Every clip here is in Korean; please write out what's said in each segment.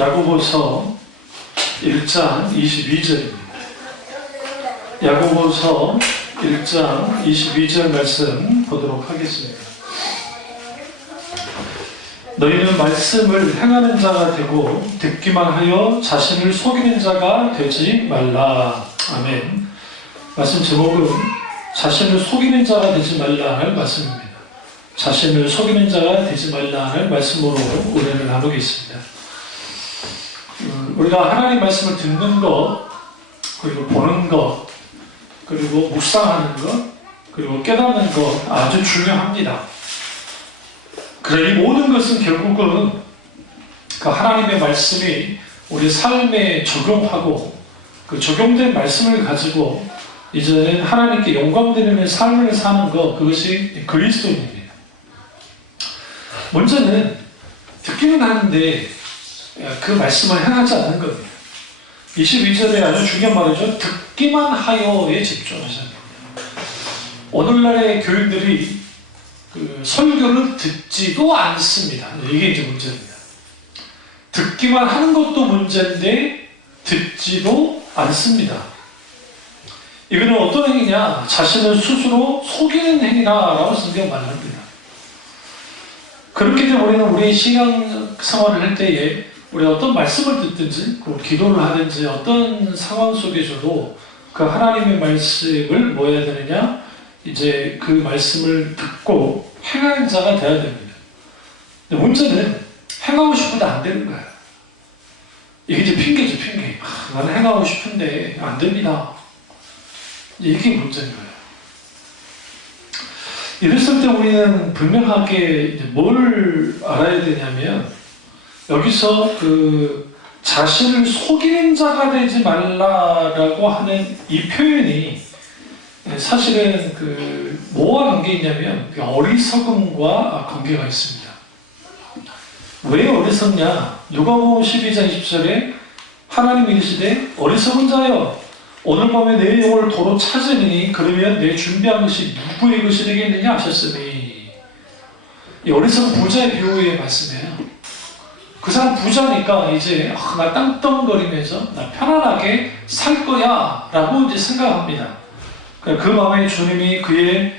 야고보서 1장 22절입니다. 야고보서 1장 22절 말씀 보도록 하겠습니다. 너희는 말씀을 행하는 자가 되고 듣기만 하여 자신을 속이는 자가 되지 말라. 아멘. 말씀 제목은 자신을 속이는 자가 되지 말라 할 말씀입니다. 자신을 속이는 자가 되지 말라 할 말씀으로 은혜를 나누겠습니다. 우리가 하나님 말씀을 듣는 것, 그리고 보는 것, 그리고 묵상하는 것, 그리고 깨닫는 것 아주 중요합니다. 그래서 이 모든 것은 결국은 그 하나님의 말씀이 우리 삶에 적용하고 그 적용된 말씀을 가지고 이제는 하나님께 영광 드리는 삶을 사는 것, 그것이 그리스도인입니다. 문제는 듣기는 하는데 그 말씀을 행하지 않는 겁니다. 22절에 아주 중요한 말이죠. 듣기만 하여에 집중하셔야 됩니다. 오늘날의 교인들이 그 설교를 듣지도 않습니다. 이게 이제 문제입니다. 듣기만 하는 것도 문제인데 듣지도 않습니다. 이거는 어떤 행위냐? 자신을 스스로 속이는 행위라고 성경 말합니다. 그렇기 때문에 우리는 우리의 신앙 생활을 할 때에 우리가 어떤 말씀을 듣든지 기도를 하든지 어떤 상황 속에서도 그 하나님의 말씀을 뭐 해야 되느냐? 이제 그 말씀을 듣고 행하는 자가 되어야 됩니다. 근데 문제는 행하고 싶은데 안 되는 거예요. 이게 이제 핑계죠, 핑계. 나는 행하고 싶은데 안 됩니다. 이게 문제인 거예요. 이랬을 때 우리는 분명하게 이제 뭘 알아야 되냐면 여기서 그 자신을 속이는 자가 되지 말라라고 하는 이 표현이 사실은 그 뭐와 관계 있냐면 어리석음과 관계가 있습니다. 왜 어리석냐? 누가복음 12장 20절에 하나님이 이르시되 어리석은 자여 오늘 밤에 내 영혼을 도로 찾으니 그러면 내 준비한 것이 누구의 것이 되겠느냐 하셨으니 이 어리석은 부자의 비유의 말씀이에요. 그 사람 부자니까 이제 나 땅덩거리면서 나 편안하게 살 거야 라고 이제 생각합니다. 그 마음에 주님이 그의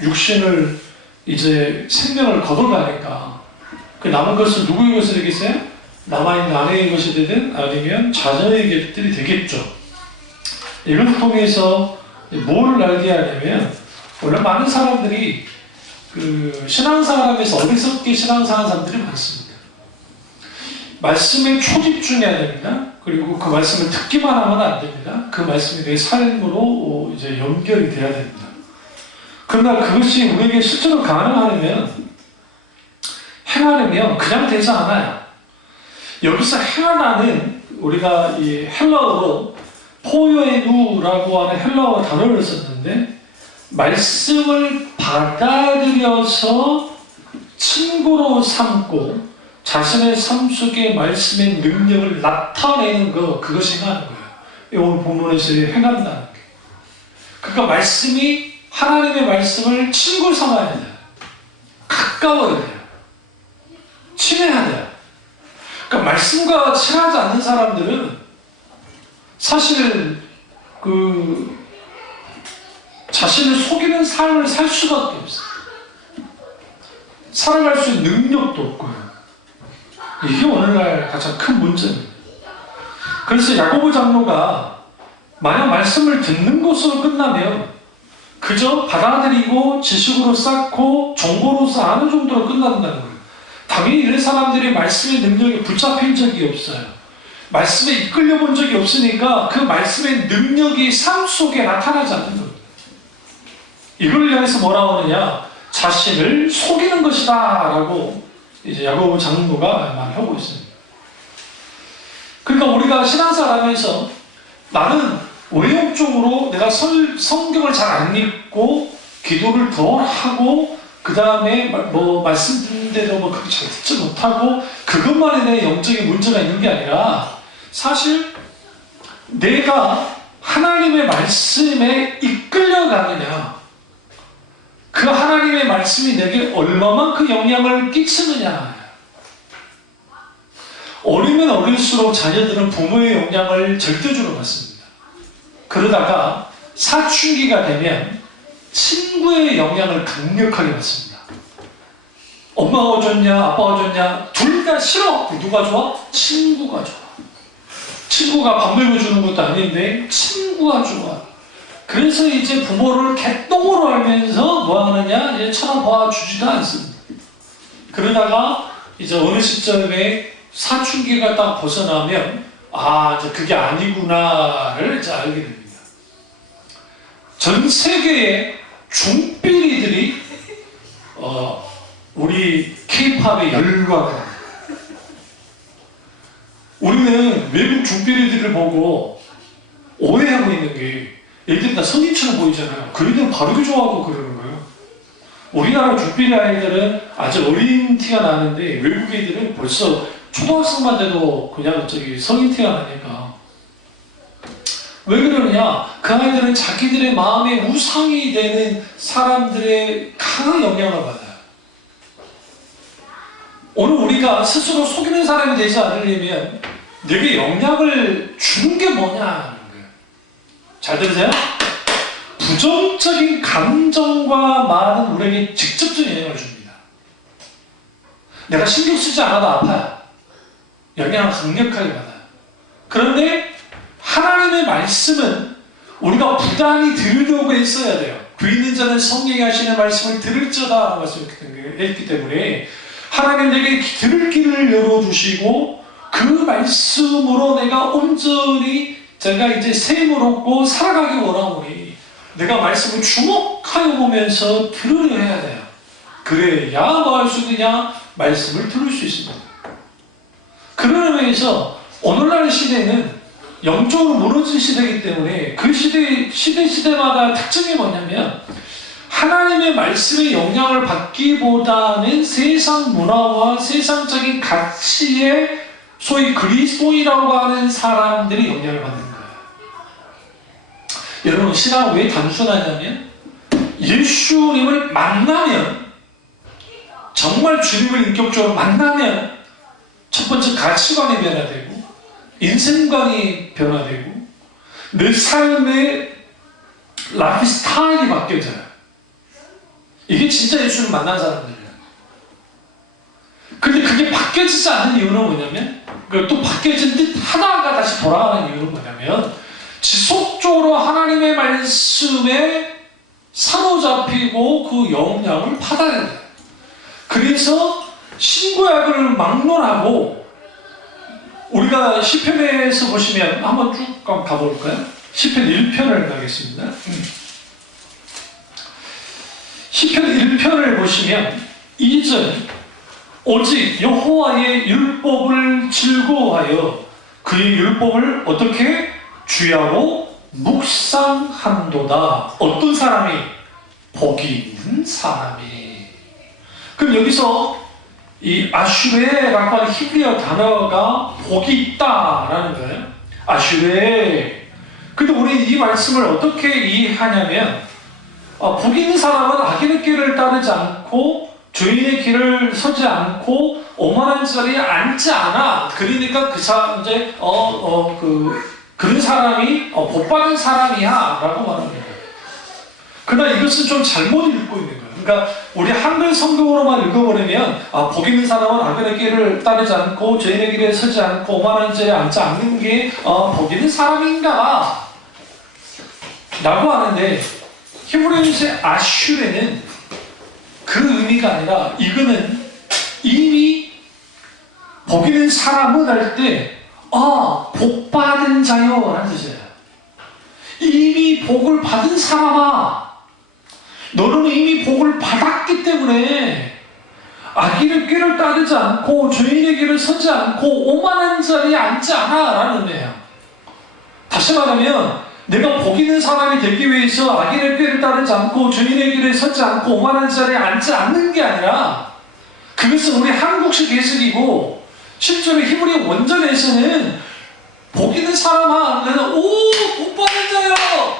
육신을 이제 생명을 거둬가니까 그 남은 것은 누구의 것이 되겠어요? 남아있는 아내의 것이 되든 아니면 자녀의 것들이 되겠죠. 이걸 통해서 뭘 알게 하냐면 원래 많은 사람들이 그 신앙생활하면서 어리석게 신앙생활하는 사람들이 많습니다. 말씀에 초집중해야 됩니다. 그리고 그 말씀을 듣기만 하면 안 됩니다. 그 말씀이 내 삶으로 이제 연결이 돼야 됩니다. 그러나 그것이 우리에게 실제로 가능하려면 행하려면 그냥 되지 않아요. 여기서 행하다는 우리가 이 헬라어로 포요에누라고 하는 헬라어 단어를 썼는데 말씀을 받아들여서 친구로 삼고 자신의 삶 속에 말씀의 능력을 나타내는 것, 그것이 행하는 거예요. 오늘 본문에서 행한다는 게. 그러니까 말씀이 하나님의 말씀을 친구 삼아야 돼요. 가까워야 돼요. 친해야 돼요. 그러니까 말씀과 친하지 않는 사람들은 사실 그 자신을 속이는 삶을 살 수밖에 없어요. 살아갈 수 있는 능력도 없고요. 이게 오늘날 가장 큰 문제입니다. 그래서 야고보 장로가 만약 말씀을 듣는 것으로 끝나면 그저 받아들이고 지식으로 쌓고 정보로서 아는 정도로 끝난다는 거예요. 당연히 이런 사람들이 말씀의 능력에 붙잡힌 적이 없어요. 말씀에 이끌려 본 적이 없으니까 그 말씀의 능력이 삶 속에 나타나지 않는 겁니다. 이걸 위해서 뭐라고 하느냐? 자신을 속이는 것이다 라고 이제 야고보 장로가 말하고 있습니다. 그러니까 우리가 신앙생활 하면서 나는 외형적으로 내가 성경을 잘 안 읽고 기도를 덜 하고 그 다음에 뭐 말씀 듣는데도 뭐 그렇게 잘 듣지 못하고 그것만에 내 영적인 문제가 있는 게 아니라 사실 내가 하나님의 말씀에 이끌려가느냐, 그 하나님의 말씀이 내게 얼마만큼 영향을 끼치느냐. 어리면 어릴수록 자녀들은 부모의 영향을 절대적으로 받습니다. 그러다가 사춘기가 되면 친구의 영향을 강력하게 받습니다. 엄마가 좋냐 아빠가 좋냐 둘 다 싫어. 누가 좋아? 친구가 좋아. 친구가 밥 먹여주는 것도 아닌데 친구가 좋아. 그래서 이제 부모를 개똥으로 알면서 뭐 하느냐? 이제 쳐다봐 주지도 않습니다. 그러다가 이제 어느 시점에 사춘기가 딱 벗어나면 이제 그게 아니구나를 이제 알게 됩니다. 전 세계의 중삐리들이 우리 K-팝에 열광을 합니다. 우리는 외국 중삐리들을 보고 오해하고 있는 게 얘들이 다 성인처럼 보이잖아요. 그러면 바르게 좋아하고 그러는 거예요. 우리나라 중삐리 아이들은 아주 어린 티가 나는데 외국 애들은 벌써 초등학생만 돼도 그냥 성인 티가 나니까. 왜 그러느냐? 그 아이들은 자기들의 마음의 우상이 되는 사람들의 강한 영향을 받아요. 오늘 우리가 스스로 속이는 사람이 되지 않으려면 내게 영향을 주는 게 뭐냐는 거예요. 잘 들으세요? 부정적인 감정과 말은 우리에게 직접적인 영향을 줍니다. 내가 신경 쓰지 않아도 아파요. 영향을 강력하게 받아요. 그런데 하나님의 말씀은 우리가 부단히 들으려고 했어야 돼요. 귀 있는 자는 성령이 하시는 말씀을 들을지어다 라는 말씀을 했기 때문에 하나님 내게 들을 길을 열어주시고 그 말씀으로 내가 온전히 제가 이제 셈을 얻고 살아가기 원하오니 내가 말씀을 주목하여 보면서 들으려 해야 돼요. 그래야 뭐 할 수 있느냐? 말씀을 들을 수 있습니다. 그런 의미에서 오늘날 시대는 영적으로 무너진 시대이기 때문에 그 시대마다 특징이 뭐냐면 하나님의 말씀의 영향을 받기보다는 세상 문화와 세상적인 가치에 소위 그리스도인이라고 하는 사람들이 영향을 받는 거예요. 여러분 신앙은 왜 단순하냐면 예수님을 만나면 정말 주님을 인격적으로 만나면 첫 번째 가치관이 변화되고 인생관이 변화되고 내 삶의 라이프 스타일이 바뀌어져요. 이게 진짜 예수를 만난 사람들이에요. 근데 그게 바뀌어지지 않는 이유는 뭐냐면 또 바뀌어진 듯 하다가 다시 돌아가는 이유는 뭐냐면 지속적으로 하나님의 말씀에 사로잡히고 그 영향을 받아야 돼요. 그래서 신구약을 막론하고 우리가 시편에서 보시면 한번 쭉 가볼까요? 시편 1편을 가겠습니다. 시편 1편을 보시면 2절 오직 여호와의 율법을 즐거워하여 그의 율법을 어떻게 주야로 묵상한도다. 어떤 사람이? 복이 있는 사람이. 그럼 여기서 이 아슈레라고 하는 히브리어 단어가 복이 있다라는 거예요. 아슈레. 근데 우리 이 말씀을 어떻게 이해하냐면 복 있는 사람은 악인의 길을 따르지 않고 죄인의 길을 서지 않고 오만한 자리에 앉지 않아. 그러니까 그 사람 이제 그런 사람이 복 받은 사람이야라고 말합니다. 그러나 이것은 좀 잘못 읽고 있는 거예요. 그러니까 우리 한글 성경으로만 읽어버리면 복 있는 사람은 악인의 길을 따르지 않고 죄인의 길에 서지 않고 오만한 자리에 앉지 않는 게 복 있는 사람인가 라고 하는데 히브리어의 아슈레는 그 의미가 아니라 이거는 이미 복 있는 사람은 할 때 복 받은 자요 라는 뜻이에요. 이미 복을 받은 사람아, 너는 이미 복을 받았기 때문에 악인의 길을 따르지 않고 죄인의 길을 서지 않고 오만한 자리에 앉지 않아 라는 의미예요. 다시 말하면 내가 복 있는 사람이 되기 위해서 악인의 길을 따르지 않고 죄인의 길에 서지 않고 오만한 자리에 앉지 않는 게 아니라 그것은 우리 한국식 해석이고 실제로 히브리 원전에서는 복 있는 사람아 너는 복 받은 자요,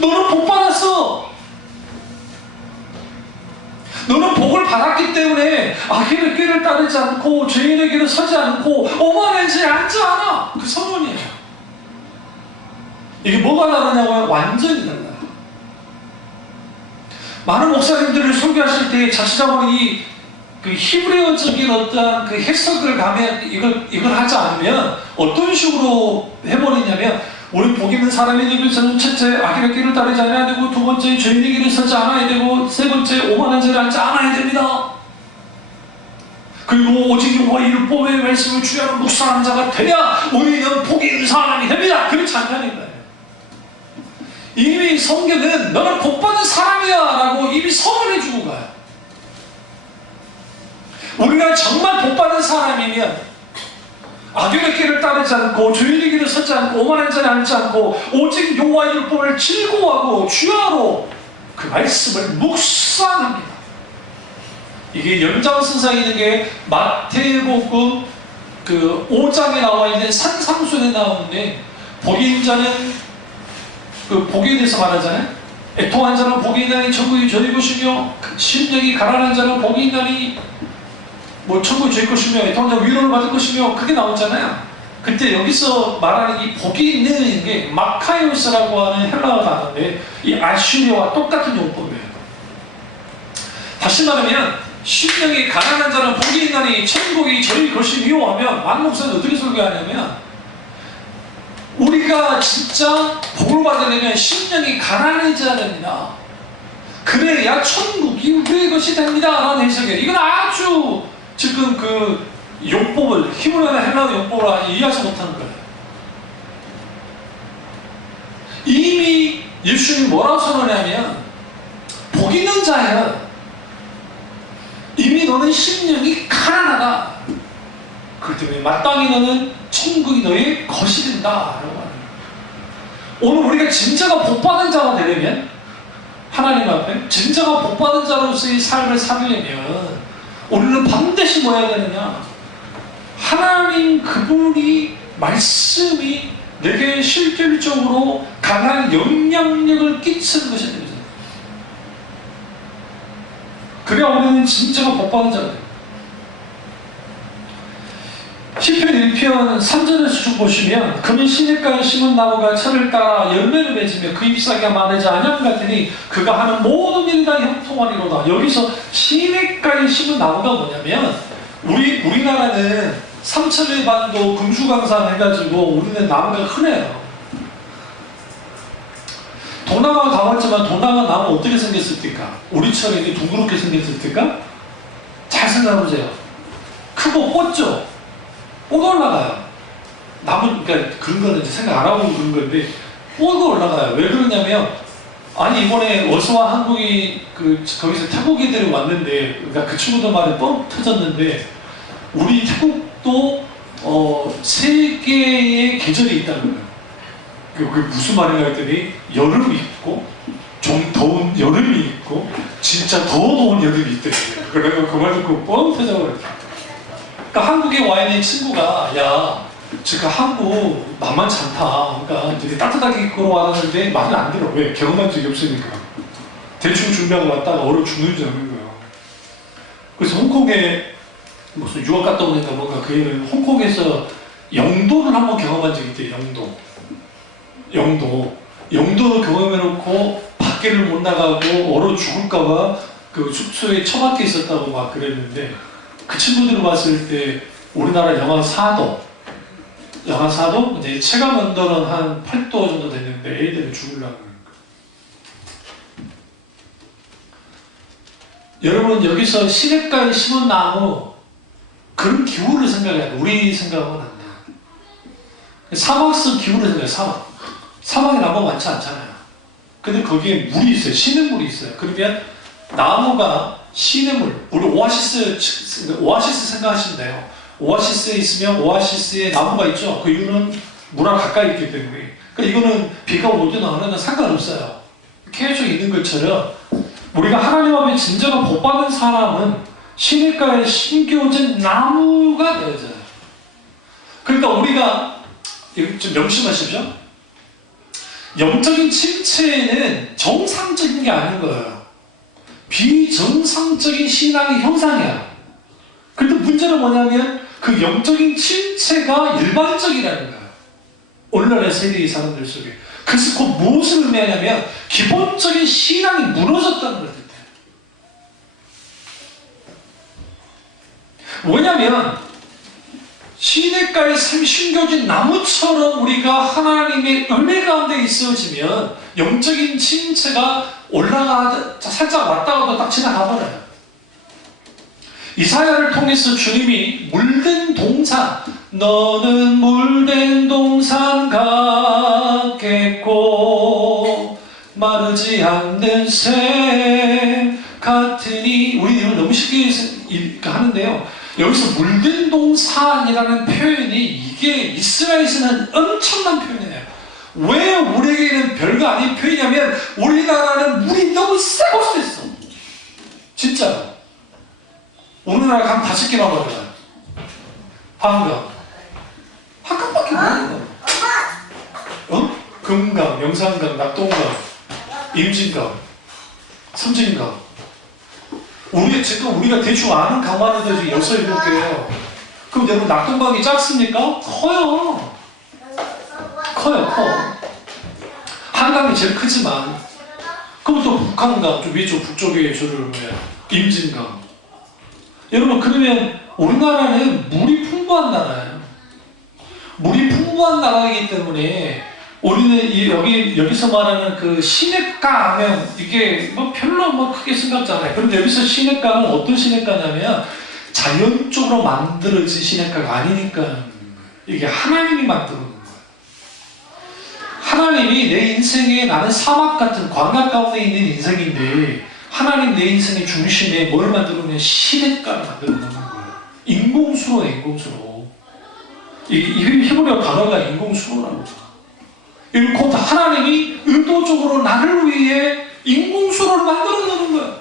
너는 복 받았어, 너는 복을 받았기 때문에 악인의 길을 따르지 않고 죄인의 길을 서지 않고 오만한 자리에 앉지 않아. 그 선언이에요. 이게 뭐가 다르냐고요? 완전히 달라요. 많은 목사님들을 설교하실 때 자칫하면 그 히브리어적인 어떤 그 해석을 가면 이걸 하지 않으면 어떤 식으로 해버리냐면, 우리 복 있는 사람이 되기 위해서는 첫째 악인의 길을 따르지 않아야 되고, 두 번째 죄인의 길을 서지 않아야 되고, 세 번째 오만한 자리에 앉지 않아야 됩니다. 그리고 오직 여호와의 율법의 말씀을 주야로 묵상하는 자가 되야 우리는 복 있는 사람이 됩니다. 그렇게 찬양하는 거예요. 이미 성경은 너는 복받은 사람이야 라고 이미 선언해 주고 가요. 우리가 정말 복받은 사람이면 악인의 길을 따르지 않고 죄인의 길을 서지 않고 오만한 자리에 앉지 않고 오직 여호와의 율법을 즐거워하고 주야로 그 말씀을 묵상합니다. 이게 연장선상에 있는 게 마태복음 그 5장에 나와 있는 산상수에 나오는데, 복인 자는 그 복에 대해서 말하잖아요. 애통한 자는 복이 있나니 천국이 저희 것이며, 심령이 가난한 자는 복이 있나니 뭐 천국이 저희 것이며, 애통한 자는 위로를 받을 것이며, 그게 나오잖아요. 그때 여기서 말하는 이 복이 있는 게 마카이오스라고 하는 헬라어 단어인데, 이 아슈리아와 똑같은 용법이에요. 다시 말하면 심령이 가난한 자는 복이 있나니 천국이 저희 것이며 하면, 많은 목사는 어떻게 설교하냐면, 우리가 진짜 복을 받으려면 심령이 가난해져야 됩니다. 그래야 천국이 우리의 것이 됩니다 라는 해석이에요. 이건 아주 지금 그 용법을, 히브리어나 헬라어 용법을 아직 이해하지 못하는 거예요. 이미 예수님이 뭐라고 선언하냐면, 복 있는 자야. 이미 너는 심령이 가난하다. 그렇기 때문에 마땅히 너는 천국이 너의 것이 된다. 오늘 우리가 진짜가 복받은 자가 되려면, 하나님 앞에 진짜가 복받은 자로서의 삶을 살려면 우리는 반드시 뭐 해야 되느냐? 하나님 그분이 말씀이 내게 실질적으로 강한 영향력을 끼치는 것이 됩니다. 그래야 우리는 진짜가 복받은 자가 돼요. 시편 1편 3절에서 쭉 보시면, 그는 시냇가에 심은 나무가 철을 따라 열매를 맺으며 그 잎사귀가 마르지 아니함 같으니 그가 하는 모든 일이 다 형통하리로다. 여기서 시냇가에 심은 나무가 뭐냐면, 우리나라는 삼천리 반도 금수강산 해가지고 우리는 나무가 흔해요. 동남아 가봤지만 동남아 나무 어떻게 생겼을까? 우리처럼 이렇게 둥그렇게 생겼을까? 잘 생각해보세요. 크고 뻗죠? 뻗어 올라가요. 나무, 그러니까 그런 거는 이제 생각 안 하고 그런 건데, 뻗어 올라가요. 왜 그러냐면, 아니, 이번에 어서와 한국이, 거기서 태국이들이 왔는데, 그러니까 그 친구들 말에 뻥 터졌는데, 우리 태국도, 3개의 계절이 있다는 거예요. 그게 무슨 말인가 했더니, 여름이 있고, 좀 더운 여름이 있고, 진짜 더 더운 여름이 있더라고요. 그래서 그 말 듣고 뻥 터져버렸어요. 그러니까 한국에 와 있는 친구가, 야, 지금 한국 만만치 않다. 그러니까 되게 따뜻하게 입고 왔는데 말을 안 들어. 왜? 경험한 적이 없으니까. 대충 준비하고 왔다가 얼어 죽는 줄 아는 거야. 그래서 홍콩에 무슨 유학 갔다 오니까 뭔가 그 애는 홍콩에서 영도를 한번 경험한 적이 있대. 영도를 경험해놓고 밖에를 못 나가고 얼어 죽을까봐 그 숙소에 처박혀 있었다고 막 그랬는데, 그 친구들을 봤을 때 우리나라 영하 4도 이제 체감 온도는 한 8도 정도 됐는데 애들이 죽으려고 그러니까. 여러분, 여기서 시냇가에 심은 나무, 그런 기후를 생각해야 돼. 우리 생각은 안 돼. 사막 속 기후를 생각해. 사막에 나무가 많지 않잖아요. 근데 거기에 물이 있어요. 시냇물이 있어요. 그러면 나무가 시냇물, 우리 오아시스 생각하시면 돼요. 오아시스에 있으면 오아시스에 나무가 있죠. 그 이유는 물과 가까이 있기 때문에. 그러니까 이거는 비가 오든 안 오든 상관없어요. 계속 있는 것처럼 우리가 하나님 앞에 진정한 복받은 사람은 시냇가에 심겨진 나무가 되어져요. 그러니까 우리가 좀 명심하십시오. 영적인 침체는 정상적인 게 아닌 거예요. 비정상적인 신앙의 형상이야. 그런데 문제는 뭐냐면 그 영적인 침체가 일반적이라는 거야. 오늘날의 세대의 사람들 속에. 그래서 그 무엇을 의미하냐면 기본적인 신앙이 무너졌다는 걸 뜻해. 왜냐하면 시냇가에 숨겨진 나무처럼 우리가 하나님의 은혜 가운데 있어지면 영적인 침체가 살짝 왔다 갔다 딱 지나가버려요. 이사야를 통해서 주님이 물된 동산, 너는 물된 동산 같겠고 마르지 않는 샘 같으니, 우리 이걸 너무 쉽게 하는데요. 여기서 물든 동산이라는 표현이 이게 이스라엘에서는 엄청난 표현이에요. 왜 우리에게는 별거 아닌 표현이냐면 우리나라는 물이 너무 세고 셌어. 진짜로. 우리나라 강 5개만 먹어요. 한강. 한강밖에 모르는 거. 금강, 영산강, 낙동강, 임진강, 섬진강. 우리가 대충 아는 강만 해도 6, 7개예요. 그럼 여러분 낙동강이 작습니까? 커요. 커. 한강이 제일 크지만, 그럼 또 북한강, 좀 위쪽 북쪽에 임진강. 여러분, 그러면 우리나라는 물이 풍부한 나라예요. 물이 풍부한 나라이기 때문에 우리는 여기서 말하는 그 시냇가 하면 이게 별로 크게 생각지 않아요. 그런데 여기서 시냇가는 어떤 시냇가냐면 자연적으로 만들어진 시냇가가 아니니까 이게 하나님이 만들어 놓은 거예요. 하나님이 내 인생에, 나는 사막 같은 광야 가운데 있는 인생인데 하나님 내 인생의 중심에 뭘 만들어 놓으면 시냇가를 만들어 놓는 거예요. 인공수로. 이 히브리어 단어가 인공수로라고. 곧 하나님이 의도적으로 나를 위해 인공수로를 만들어 놓는 거야.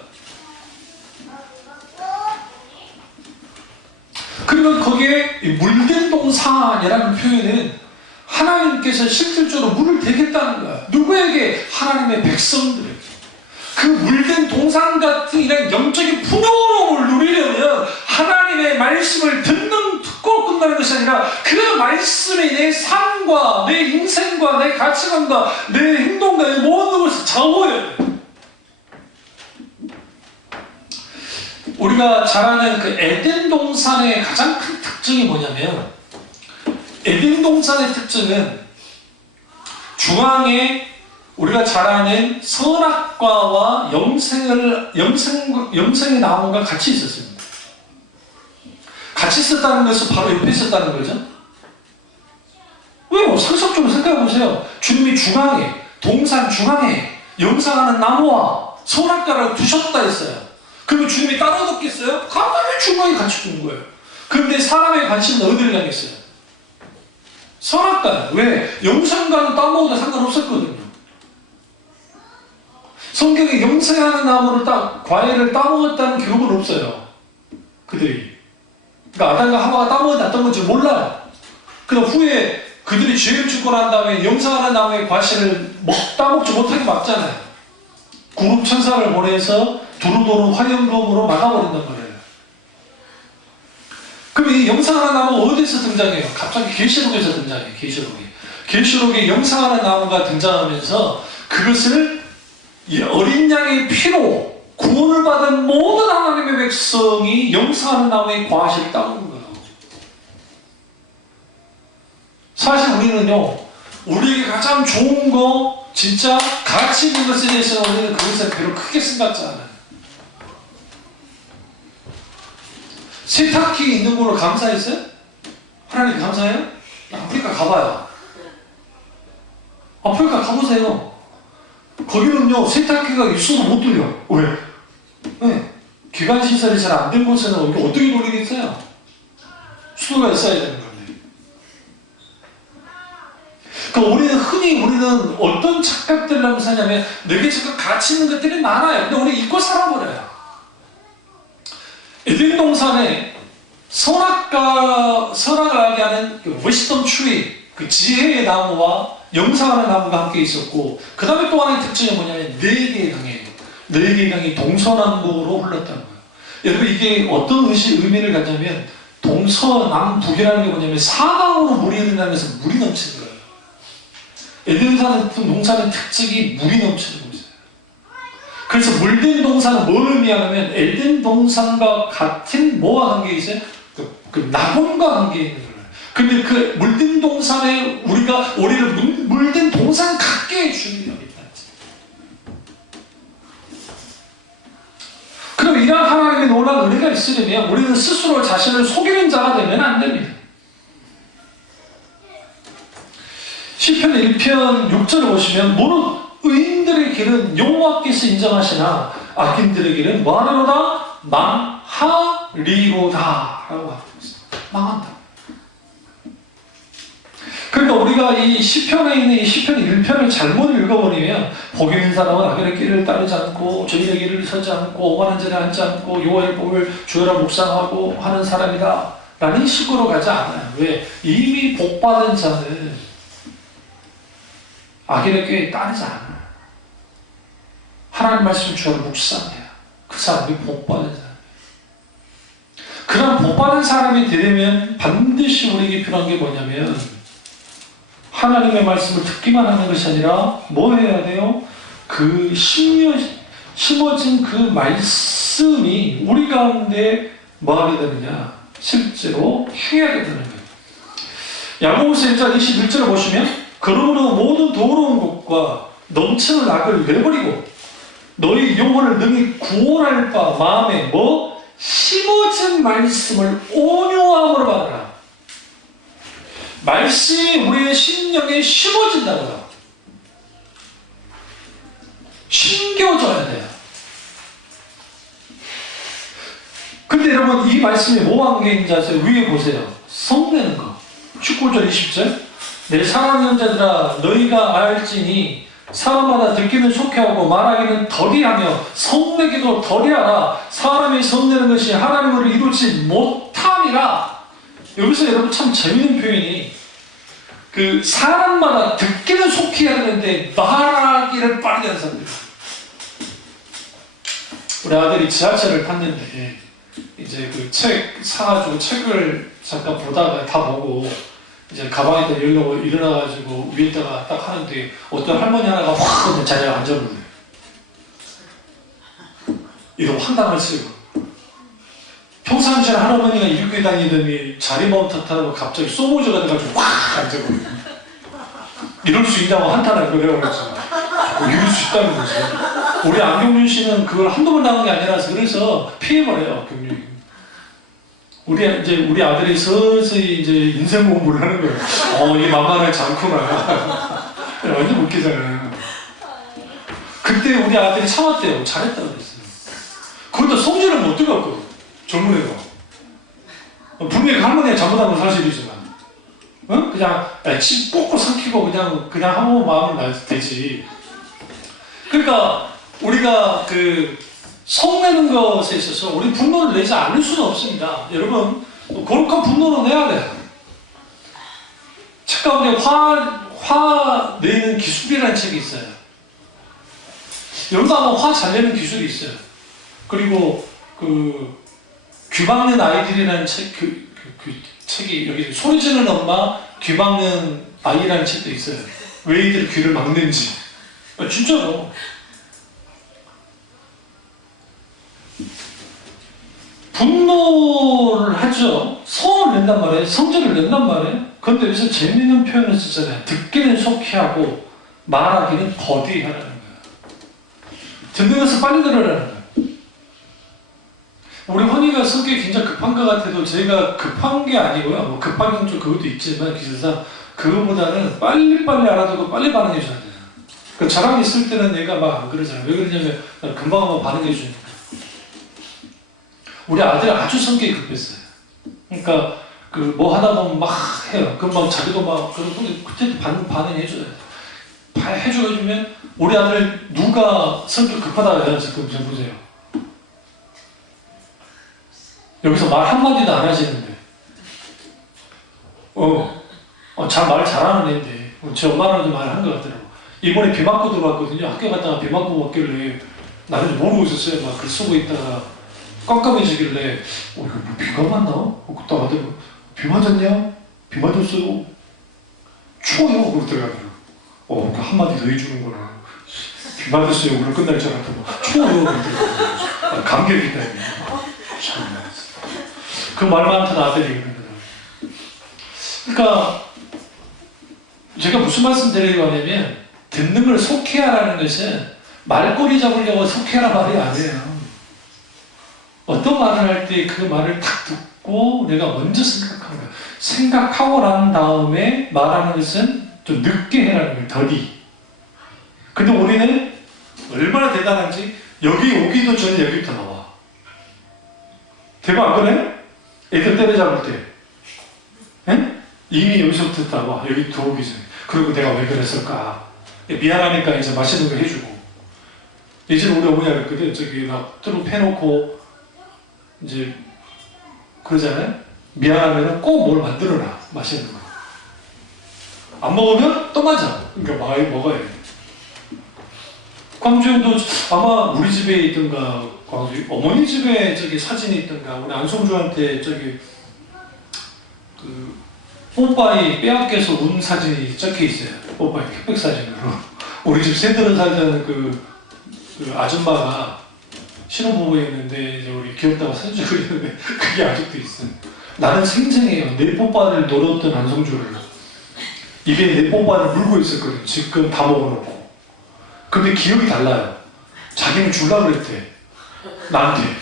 그러면 거기에 물된 동산이라는 표현은 하나님께서 실질적으로 물을 대겠다는 거야. 누구에게? 하나님의 백성들에게. 그 물된 동산 같은 이런 영적인 풍요로움을 누리려면 하나님의 말씀을 듣고 끝나는 것이 아니라 그 말씀이 내 삶과 내 인생과 내 가치관과 내 행동과 내 모든 것을 좌우해야 돼. 우리가 잘 아는 그 에덴 동산의 가장 큰 특징이 뭐냐면, 에덴 동산의 특징은 중앙에 우리가 잘 아는 선악과와 영생의 나무가 같이 있었습니다. 같이 있었다는 것은 바로 옆에 있었다는 거죠. 왜요? 상식적으로 생각해 보세요. 주님이 중앙에, 동산 중앙에 영생하는 나무와 선악과를 두셨다 했어요. 그러면 주님이 따라뒀겠어요? 당연히 중앙에 같이 둔 거예요. 그런데 사람의 관심은 어디를 향했어요? 선악과. 왜? 영생과는 따먹어도 상관없었거든요. 성경에 영생하는 나무를 과일을 따먹었다는 기록은 없어요. 그들이. 그러니까 아담과 하와가 따먹었던 건지 몰라요. 그럼 후에 그들이 죄를 짓고 난 다음에 영생하는 나무의 과실을 따먹지 못하게 막잖아요. 구름 천사를 보내서 두루도는 화염검으로 막아버린단 말이에요. 그럼 이 영생하는 나무가 어디서 등장해요? 갑자기 계시록에서 등장해요. 계시록에 영생하는 나무가 등장하면서 그것을 이 어린 양의 피로 구원을 받은 모든 하나님의 백성이 영생하는 나무의 과실을 따먹는 거예요. 사실 우리는요, 우리에게 가장 좋은 거, 진짜 가치 있는 것에 대해서는 우리는 그것을 별로 크게 생각지 않아요. 세탁기 있는 걸로 감사했어요? 하나님 감사해요? 아프리카 가봐요. 아프리카 가보세요. 거기는요, 세탁기가 있어도 못 돌려. 왜? 네. 기관시설이 잘 안 된 곳에는 이게 어떻게 돌리겠어요? 수도가 있어야 되는 건데. 그러니까 우리는 어떤 착각들을 하면서 하냐면, 내게 지금 가치 있는 것들이 많아요. 근데 우리 잊고 살아버려요. 에덴 동산에 선악을 알게 하는 그 wisdom tree, 그 지혜의 나무와 영생하는 나무가 함께 있었고, 그 다음에 또 하나의 특징이 뭐냐면 4개의 강이에요. 너희에게 강이 동서남북으로 흘렀다고요. 여러분 이게 어떤 의미를 갖냐면 동서남북이라는 게 뭐냐면 사방으로 물이 흐른다면서 물이 넘치는 거예요. 에덴 동산의 특징이 물이 넘치는 곳이에요. 그래서 물된 동산은 뭘 의미하냐면 에덴 동산과 같은 뭐와 관계 있어요? 그 낙원과 관계 있는 거예요. 근데 그 물된 동산에 우리를 물된 동산 같게 해주는 여기 있다. 그럼 이런 하나님의 놀라운 은혜가 있으려면 우리는 스스로 자신을 속이는 자가 되면 안 됩니다. 시편 1편 6절을 보시면 무릇 의인들의 길은 여호와께서 인정하시나 악인들의 길은 뭐하리로다? 망하리로다 라고 하고 있습니다. 망한다. 그러니까 우리가 이 시편에 있는 이 시편 1편을 잘못 읽어버리면 복 있는 사람은 악인의 길을 따르지 않고 죄인의 길을 서지 않고 오만한 자리에 앉지 않고 여호와의 법을 주여라 묵상하고 하는 사람이다 라는 식으로 가지 않아요. 왜? 이미 복받은 자는 악인의 길에 따르지 않아요. 하나님 말씀을 주여라 묵상해요. 그 사람이 복받은 사람이에요. 그런 복받은 사람이 되려면 반드시 우리에게 필요한 게 뭐냐면 하나님의 말씀을 듣기만 하는 것이 아니라 뭐 해야 돼요? 그 심어진 그 말씀이 우리 가운데 뭐 하게 되느냐? 실제로 행하게 되는 거예요. 야고보서 1장 21절을 보시면 그러므로 모든 더러운 것과 넘치는 악을 내버리고 너희 영혼을 능히 구원할 바 마음에 뭐? 심어진 말씀을 온유함으로 받으라. 말씀이 우리의 심령에 심어진다고요. 심겨줘야 돼요. 근데 여러분 이 말씀이 뭐와 관계인지 아세요? 위에 보세요. 성내는 거. 19절 20절 내 사랑하는 자들아 너희가 알지니 사람마다 듣기는 속해하고 말하기는 더디하며 성내기도 더디하라. 사람이 성내는 것이 하나님을 이루지 못함이라. 여기서 여러분 참 재밌는 표현이 그 사람마다 듣기는 속히 해야 되는데 말하기를 빠르게 하는 사람들. 우리 아들이 지하철을 탔는데 이제 그 책 사가지고 책을 잠깐 보다가 다 보고 이제 가방에다 열려고 일어나가지고 위에다가 딱 하는데 어떤 할머니 하나가 확 그냥 자리에 앉아버려요. 이러고 황당할 수가. 평상시에 할아버니가 일구에 다니더니 자리몸 탓하고 갑자기 소모저가 돼가지고 확 앉아버려요. 이럴 수 있냐고 한탄을 그래가지고 이럴 수 있다는 거죠. 우리 안경윤 씨는 그걸 한두 번 당한 게 아니라서 그래서 피해버려요. 경륜이. 우리 아들이 서서히 이제 인생 공부를 하는 거예요. 이게 만만하지 않구나. 완전 웃기잖아요. 그때 우리 아들이 참았대요. 잘했다고 그랬어요. 그것도 성질을 못 들었거든. 젊은 애가. 분명히 할머니가 잘못한 건 사실이지만 그냥 침 꼭꼭 삼키고 그냥 하고 마음을 놔도 되지. 그러니까 우리가 그 성내는 것에 있어서 우리 분노를 내지 않을 수는 없습니다. 여러분 거룩한 분노는 내야 돼요. 책 가운데 화 내는 기술이라는 책이 있어요. 여러분 아마 화 잘 내는 기술이 있어요. 그리고 그 귀막는 아이들이라는 책이 여기 소리 지르는 엄마 귀막는 아이라는 책도 있어요. 왜 이들 귀를 막는지. 진짜로. 분노를 하죠. 성을 낸단 말이에요. 성질을 낸단 말이에요. 그런데 여기서 재미있는 표현을 쓰잖아요. 듣기는 속히 하고 말하기는 더디 하라는 거예요. 듣는 것을 빨리 들으라는 거예요. 우리 헌이가 성격이 굉장히 급한 것 같아도 저희가 급한 게 아니고요. 뭐 급한 건 좀 그것도 있지만 기술상 그거보다는 빨리빨리 알아두고 빨리 반응해 줘야 돼요. 그 저랑 있을 때는 얘가 막 안 그러잖아요. 왜 그러냐면 금방 한번 반응해 주니까. 우리 아들 아주 성격이 급했어요. 그러니까 그 뭐 하다 보면 막 해요. 금방 자기도 막 그러고 그때 반응해 줘야 돼요. 해주면 우리 아들 누가 성격 급하다고 해야지 그럼 좀 보세요. 여기서 말 한마디도 안 하시는데 말 잘하는 애인데 제 엄마랑도 말을 한 것 같더라고. 이번에 비 맞고 들어왔거든요. 학교 갔다가 비 맞고 왔길래 나는 모르고 있었어요. 막 글 쓰고 있다가 깜깜해지길래 이거 뭐 비가 맞나? 그때 아들 비 맞았냐? 비 맞았어요. 추워요. 그러더라고요. 그 한마디 더 해주는구나. 비 맞았어요. 오늘 끝날 줄 알았더니 추워요. 그러더라고요. 감격이 있다. 참. 그 말만 하던 아들이 그러더라고요. 그러니까 제가 무슨 말씀 드리려고 하냐면 듣는 걸 속해하라는 것은 말꼬리 잡으려고 속해라 말이 아니에요. 어떤 말을 할 때 그 말을 딱 듣고 내가 먼저 생각하는 거야. 생각하고 난 다음에 말하는 것은 좀 늦게 해라는 거예요. 더디. 근데 우리는 얼마나 대단한지 여기 오기도 전에 여기부터 나와. 대박 안 그래? 애들 때려잡을 때 에? 이미 여기서부터 나와. 여기 들어오기 전에. 그리고 내가 왜 그랬을까? 미안하니까 이제 맛있는 거 해주고. 예전에 우리 어머니가 그랬거든. 저기 막 뚜루 패놓고 이제 그러잖아요. 미안하면 꼭 뭘 만들어놔. 맛있는 거. 안 먹으면 또 맞아. 그러니까 많이 먹어야 돼. 광주에도 아마 우리 집에 있던가 광주 어머니 집에 저기 사진이 있던가 우리 안성주한테 저기 그 뽀빠이 빼앗겨서 운 사진이 적혀 있어요. 뽀빠이 흑백 사진으로. 우리 집 새들은 살던 그 아줌마가 신혼부부였는데 이제 우리 귀엽다고 사진 찍고 있는데 그게 아직도 있어요. 나는 생생해요. 내 뽀빠를 놀았던 안성주를 입에 내 뽀빠를 물고 있었거든요. 지금 다 먹어놓고. 근데 기억이 달라요. 자기는 줄라 그랬대. 나한테.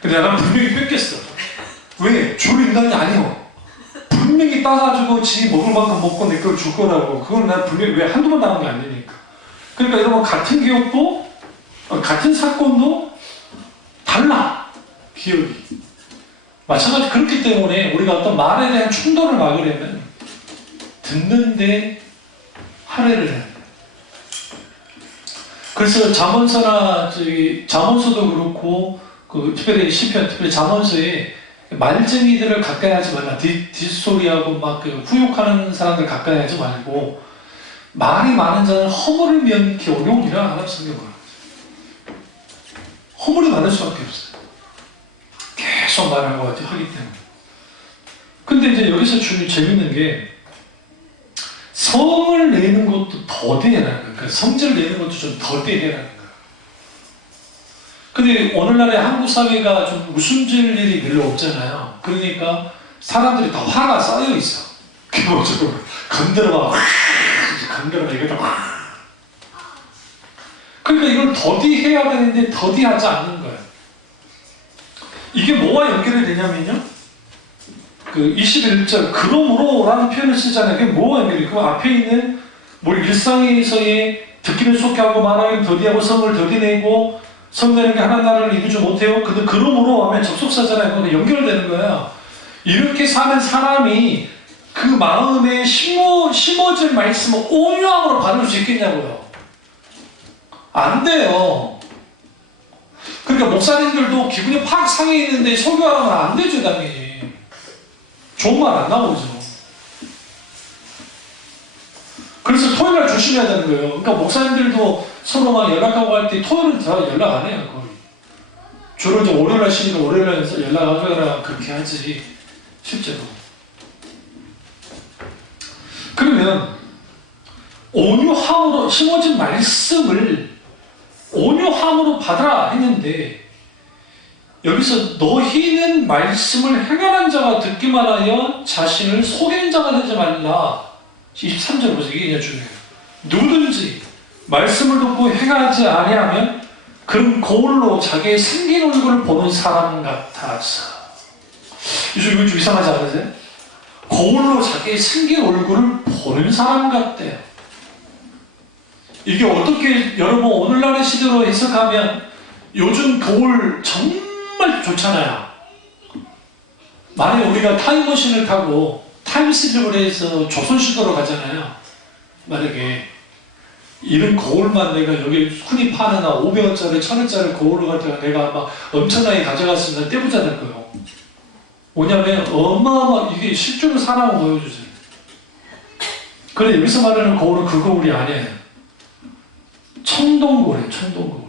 근데 나는 분명히 뺏겼어. 왜? 줄 인간이 아니요. 분명히 따가지고 지 먹을 만큼 먹고 내 걸 줄 거라고. 그건 난 분명히 왜 한두 번 나온 게 아니니까. 그러니까 여러분 같은 기억도 같은 사건도 달라. 기억이. 마찬가지 그렇기 때문에 우리가 어떤 말에 대한 충돌을 막으려면 듣는데 할애를 해야 돼. 그래서 잠언서나 잠언서도 그렇고 특별히 시편, 특별히 잠언서에 말쟁이들을 가까이 하지 말라. 뒷소리하고 막 후욕하는 사람들 가까이 하지 말고 말이 많은 자는 허물을 면기 어려우리라 하나님 성경을. 허물이 많을 수밖에 없어요. 계속 말하고 하기 때문에. 근데 이제 여기서 재밌는 게 성을 내는 것도 더디해라는 거예요. 그러니까 성질을 내는 것도 좀 더디해라는 거예요. 근데 오늘날의 한국 사회가 좀 웃음질 일이 별로 없잖아요. 그러니까 사람들이 다 화가 쌓여 있어. 기본적으로 건드려봐, 건드려봐 이거다. 그러니까 이걸 더디해야 되는데 더디하지 않는 거예요. 이게 뭐와 연결이 되냐면요. 그 21절 그러므로 라는 표현을 쓰잖아요. 그게 뭐와 연결이? 그 앞에 있는 뭐 일상에서의 듣기는 속해하고 말하기는 더디하고 성을 더디내고 성내는 게 하나님 나라를 이루지 못해요. 근데 그러므로 하면 접속사잖아요. 그거 연결되는 거예요. 이렇게 사는 사람이 그 마음에 심어질 말씀을 온유함으로 받을 수 있겠냐고요. 안 돼요. 그러니까 목사님들도 기분이 팍 상해 있는데 설교하면 안 되죠, 당연히. 좋은 말 안 나오죠. 그래서 토요일날 조심해야 되는 거예요. 그러니까 목사님들도 서로 막 연락하고 할 때 토요일은 다 연락 안 해요, 거의. 주로 이제 월요일날 쉬니까 월요일날 연락하거나 그렇게 하지, 실제로. 그러면 온유함으로 심어진 말씀을 온유함으로 받아라 했는데 여기서 너희는 말씀을 행하는 자가 듣기만 하여 자신을 속이는 자가 되지 말라. 23절 보세요. 이게 중요해요. 누구든지 말씀을 듣고 행하지 아니하면 그런 거울로 자기의 생긴 얼굴을 보는 사람 같아서. 이거 좀 이상하지 않으세요? 거울로 자기의 생긴 얼굴을 보는 사람 같대요. 이게 어떻게 여러분 오늘날의 시대로 해석하면 요즘 거울 정말 좋잖아요. 만약에 우리가 타임머신을 타고 타임슬립을 해서 조선시대로 가잖아요. 만약에 이런 거울만 내가 여기 흔히 파는 500원짜리 1000원짜리 거울로 갈 때가 내가 막 엄청나게 가져갔으면 떼부자 될 거예요. 뭐냐면 이게 실제로 사람을 보여주세요. 그래 여기서 말하는 거울은 그 거울이 아니에요. 청동거울이에요. 청동거울.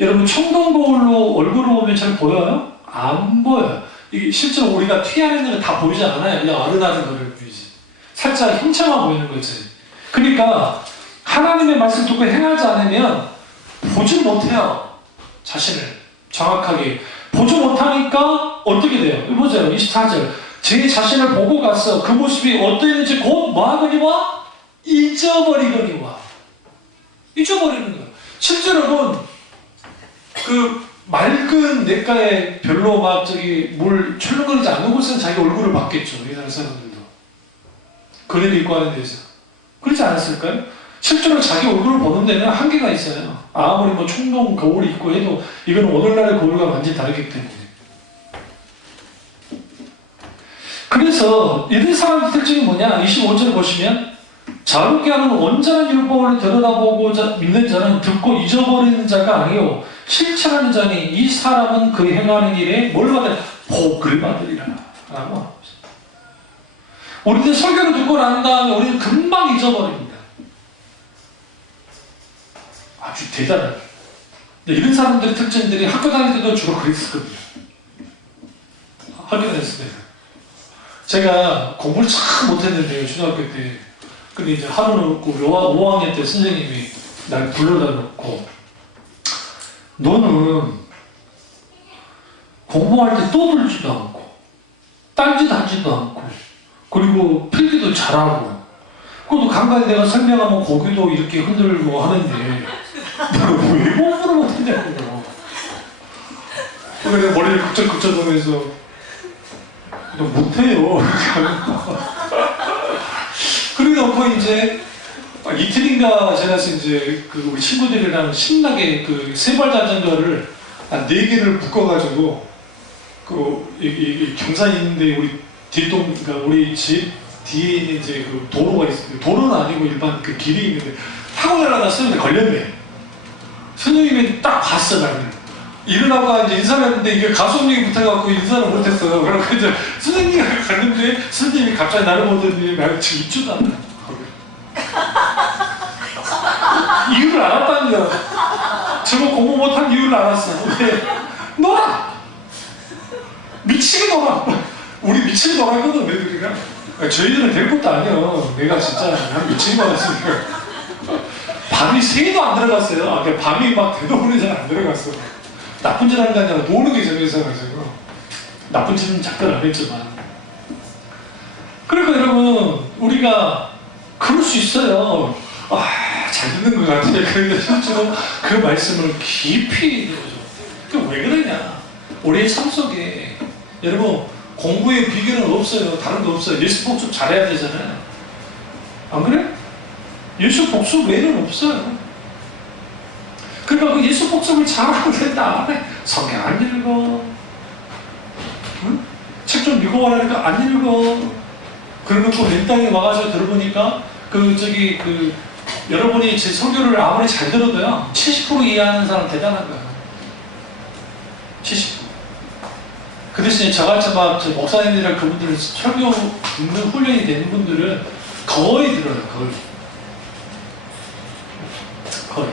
여러분 청동 거울로 얼굴을 보면 잘 보여요? 안 보여요. 이게 실제로 우리가 티 안에 있는 거 다 보이지 않아요. 그냥 어른하는 거를 보이지. 살짝 흰차만 보이는 거지. 그러니까 하나님의 말씀 듣고 행하지 않으면 보지 못해요. 자신을 정확하게 보지 못하니까 어떻게 돼요? 보세요. 24절. 제 자신을 보고 갔어. 그 모습이 어떠했는지 곧 뭐하거니와? 잊어버리거니와. 잊어버리는 거예요. 실제로는 그 맑은 냇가에 별로 막 저기 물 출렁거리지 않는 곳은 자기 얼굴을 봤겠죠. 우리나라 사람들도. 그림 입고 하는 데서. 그렇지 않았을까요? 실제로 자기 얼굴을 보는 데는 한계가 있어요. 아무리 뭐 청동 거울이 있고 해도 이건 오늘날의 거울과 완전히 다르기 때문에. 그래서 이런 사람의 특징이 뭐냐? 25절 보시면 자유롭게 하는 온전한 율법을 들여다보고자 믿는 자는 듣고 잊어버리는 자가 아니요 실천하는 자니 이 사람은 그 행하는 일에 뭘 받으리라? 복을 받으리라. 라고. 우리는 설교를 듣고 난 다음에 우리는 금방 잊어버립니다. 아주 대단하게. 이런 사람들의 특징들이 학교 다닐 때도 주로 그랬었거든요. 학교 다녔을 때. 제가 공부를 참 못했는데요, 초등학교 때. 근데 이제 하루는 5학년 때 선생님이 날 불러다 놓고, 너는 공부할 때 떠들지도 않고, 딴짓 하지도 않고, 그리고 필기도 잘하고, 그것도 간간히 내가 설명하면 고개도 이렇게 흔들고 하는데, 너는 왜 공부를 못했냐고. 그래서 머리를 극적극적 보면서, 너 못해요. 그래놓고 이제 이틀인가 지나서 이제 그 우리 친구들이랑 신나게 그 세발 자전거를 한 4개를 묶어가지고 이 경산이 있는데 우리 뒷동, 그러니까 우리 집 뒤에 있는 이제 그 도로가 있습니다. 도로는 아니고 일반 그 길이 있는데 타고 날아가 선생님한테 걸렸네. 선생님이 딱 봤어, 나를. 일어나고 이제 인사를 했는데 이게 가수님이 붙어갖고 인사를 못했어요. 그래서 이제 선생님이 갔는데 선생님이 갑자기 나를 보더니 나를 지금 입지도 않아. 이유를 알았다는 거야. 저거 공부 못한 이유를 알았어. 근데 놀아! 미치게 놀아! 우리 미치게 놀았거든, 애들이가. 저희들은 될 것도 아니야. 내가 진짜 난 미치게 놀았으니까. 밤이 3도 안 들어갔어요. 밤이 막 되도록이 잘 안 들어갔어. 나쁜 짓 하는 게 아니라 노는 게 재미있어가지고 나쁜 짓은 작별 안 했지만 그러니까 여러분 우리가 그럴 수 있어요. 잘 듣는 것 같아요. 그런데 실제로 그 말씀을 깊이 배우죠. 왜 그러냐? 우리의 삶 속에 여러분 공부의 비결은 없어요. 다른 거 없어요. 예수 복습 잘해야 되잖아요. 안 그래? 예수 복습 외에는 없어요. 그러니까 그 예수 복습을 잘하고 된다. 성경 안 읽어. 응? 책 좀 읽어 하라니까 안 읽어. 그러놓고 맨 땅에 와가지고 들어보니까 여러분이 제 설교를 아무리 잘 들어도요 70% 이해하는 사람 대단한 거야. 70%. 그 대신에 저같이 막 목사님들이랑 그분들 설교 듣는 훈련이 되는 분들은 거의 들어요. 거의.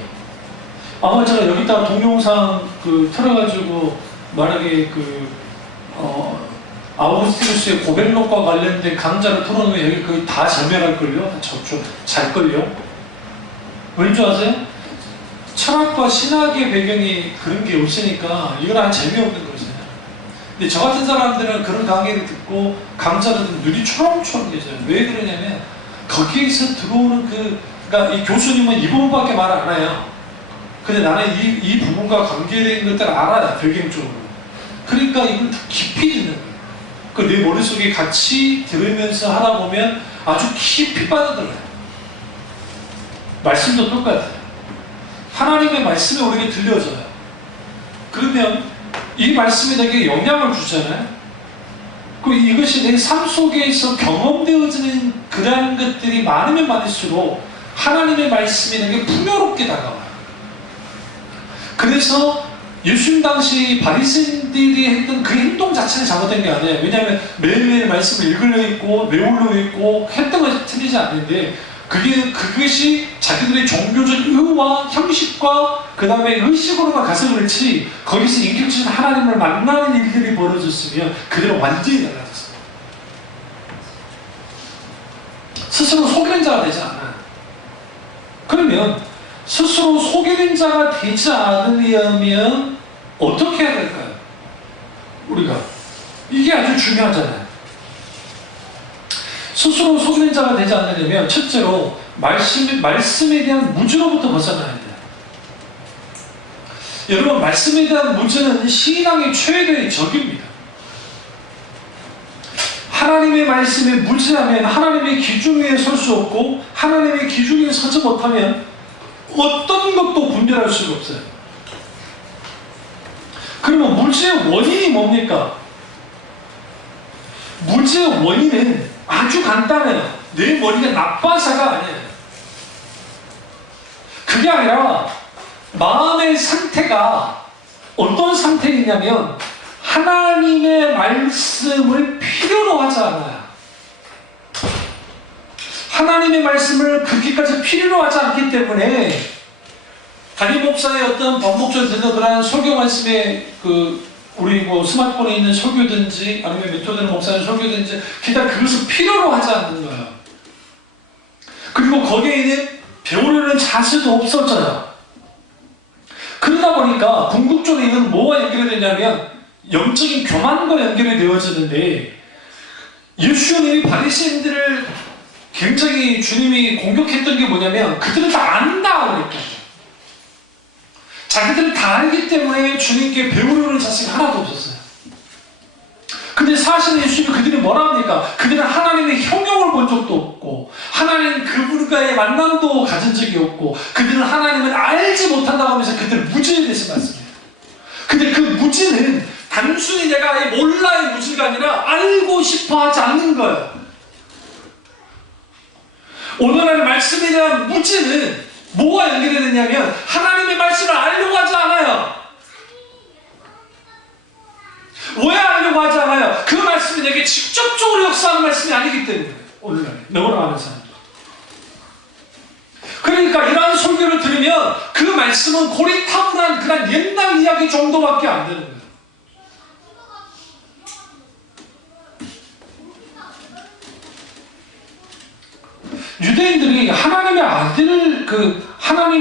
아마 제가 여기다가 동영상 틀어가지고 만약에 아우구스티누스의 고백록과 관련된 강좌를 틀어놓으면 여기 거의 다 절멸할걸요? 잘걸요? 왠 줄 아세요? 철학과 신학의 배경이 그런 게 없으니까 이건 재미없는 거잖아요. 근데 저 같은 사람들은 그런 강의를 듣고 강좌를 듣는 눈이 초롱초롱해져요. 왜 그러냐면 거기에서 들어오는 그러니까 이 교수님은 이 부분밖에 말 안 해요. 근데 나는 이 부분과 관계된 것들을 알아요, 배경적으로. 그러니까 이걸 더 깊이 듣는 거예요. 내 머릿속에 같이 들으면서 하다 보면 아주 깊이 빠져들어요. 말씀도 똑같아요. 하나님의 말씀이 우리에게 들려져요. 그러면 이 말씀이 내게 영향을 주잖아요. 이것이 내 삶 속에서 경험되어지는 그러한 것들이 많으면 많을수록 하나님의 말씀이 내게 풍요롭게 다가와요. 그래서 예수님 당시 바리새인들이 했던 그 행동 자체는 잘못된 게 아니에요. 왜냐하면 매일매일 말씀을 읽으려 했고 외우려 했고 했던 것이 틀리지 않는데 그것이 자기들의 종교적 의와 형식과 그 다음에 의식으로만 가서 그렇지 거기서 인격적인 하나님을 만나는 일들이 벌어졌으면 그들은 완전히 달라졌어요. 스스로 속이는 자가 되지 않아요. 그러면 스스로 속이는 자가 되지 않으려면 어떻게 해야 될까요? 우리가 이게 아주 중요하잖아요. 스스로 속이는 자가 되지 않으려면 첫째로 말씀에 대한 무지로부터 벗어나야 돼요. 여러분, 말씀에 대한 무지는 신앙의 최대의 적입니다. 하나님의 말씀에 무지하면 하나님의 기준 위에 설 수 없고 하나님의 기준 위에 서지 못하면 어떤 것도 분별할 수가 없어요. 그러면 무지의 원인이 뭡니까? 무지의 원인은 아주 간단해요. 내 머리가 나빠서가 아니에요. 그게 아니라 마음의 상태가 어떤 상태이냐면 하나님의 말씀을 필요로 하지 않아요. 하나님의 말씀을 그렇게까지 필요로 하지 않기 때문에 담임 목사의 어떤 반복적으로 듣는 그런 설교 말씀에 우리 뭐 스마트폰에 있는 설교든지 아니면 메토드는 목사의 설교든지 그냥 그것을 필요로 하지 않는 거예요. 그리고 거기에 있는 배우려는 자세도 없었잖아요. 그러다 보니까 궁극적으로 이는 뭐와 연결이 되냐면 영적인 교만과 연결이 되어지는데 예수님이 바리새인들을 굉장히 주님이 공격했던 게 뭐냐면 그들은 다 안다 그랬거든요. 자기들은 다 알기 때문에 주님께 배우려는 자세가 하나도 없었어요. 근데 사실 예수님이 그들이 뭐라 합니까? 그들은 하나님의 형용을 본 적도 없고 하나님 그분과의 만남도 가진 적이 없고 그들은 하나님을 알지 못한다고 하면서 그들 무지에 대해서 말씀해요. 근데 그 무지는 단순히 내가 몰라의 무지가 아니라 알고 싶어 하지 않는 거예요. 오늘날 말씀에 대한 무지는 뭐와 연결이 되냐면 하나님의 말씀을 알려고 하지 않아요. 왜 알려고 하지 않아요? 그 말씀이 내게 직접적으로 역사하는 말씀이 아니기 때문에 오늘날 너무나 많은 사람들. 그러니까 이러한 설교를 들으면 그 말씀은 고리타분한 그런 옛날 이야기 정도밖에 안 되는 거예요. 유대인들이 하나님의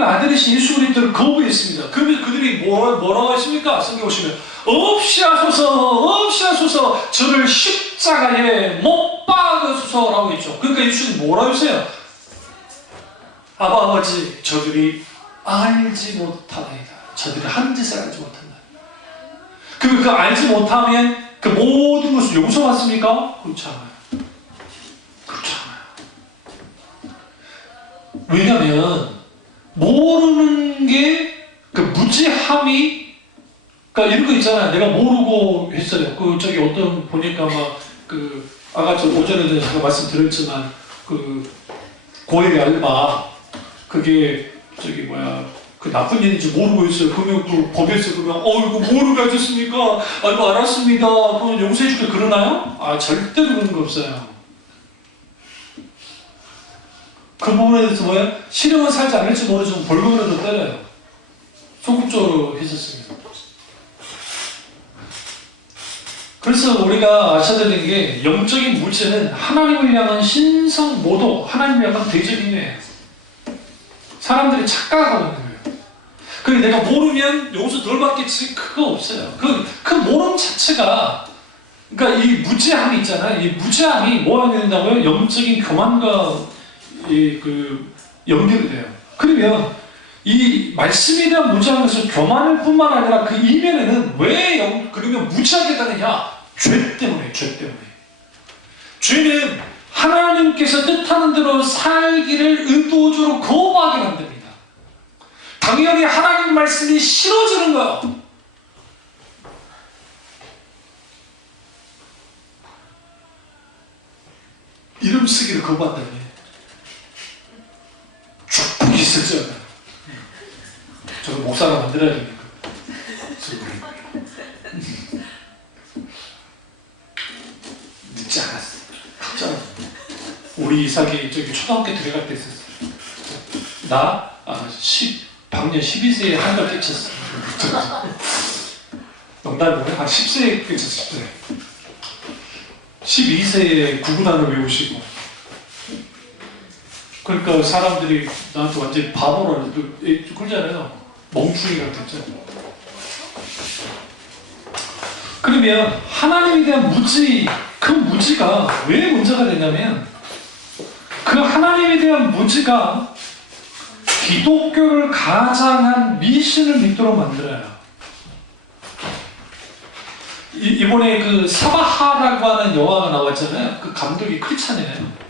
아들이신 예수 그리스도를 거부했습니다. 그러면 그들이 뭐라고 했습니까? 성경 보시면 없이 하소서 저를 십자가에 못 박으소서라고 했죠. 그러니까 예수님 뭐라고 했어요? 아버지 저들이 알지 못하나이다. 저들이 한 짓을 알지 못한다. 그 알지 못하면 그 모든 것을 용서받습니까? 그렇지 않아요. 왜냐면 모르는 게 그 무지함이 그러니까 이런 거 있잖아요. 내가 모르고 했어요. 어떤 보니까 아까 오전에도 제가 말씀드렸지만 고액 알바 그게 나쁜 일인지 모르고 있어요. 그러면 법에서 그러면 이거 모르고 하셨습니까? 이거 알았습니다. 그러면 용서해 줄게 그러나요? 절대로 그런 거 없어요. 그 부분에 대해서 뭐예요? 실형은 살지 않을지 모르지만 벌금이라도 때려요. 소극적으로 했었습니다. 그래서 우리가 아셔야 되는 게 영적인 무지는 하나님을 향한 신성 모독, 하나님을 향한 대적이에요. 사람들이 착각하는 거예요. 그리고 내가 모르면 여기서 덜 받겠지 그거 없어요. 그 모름 자체가 그러니까 이 무지함이 있잖아요. 이 무지함이 뭐가 된다고요? 영적인 교만과 연결이 돼요. 그러면 이 말씀에 대한 무지한 것은 교만일 뿐만 아니라 그 이면에는 그러면 무지하게 되느냐? 죄 때문에. 죄는 하나님께서 뜻하는 대로 살기를 의도적으로 거부하게 만듭니다. 당연히 하나님 말씀이 싫어지는 거예요. 이름 쓰기를 거부한다니. 축복이 있었죠. 저거 목사가 만들어야 되니까. 늦지 않았어. 우리 이삭이 초등학교 들어갈 때 있었어. 방년 12세에 한갑 깨쳤어. 농담이고요. 한 10세에 깨쳤을 때. 12세에 구구단을 외우시고. 그러니까 사람들이 나한테 완전히 바보라 그러잖아요. 멍충이가 됐죠. 그러면 하나님에 대한 무지, 그 무지가 왜 문제가 되냐면 그 하나님에 대한 무지가 기독교를 가장한 미신을 믿도록 만들어요. 이번에 그 사바하라고 하는 영화가 나왔잖아요. 그 감독이 크리스찬이에요.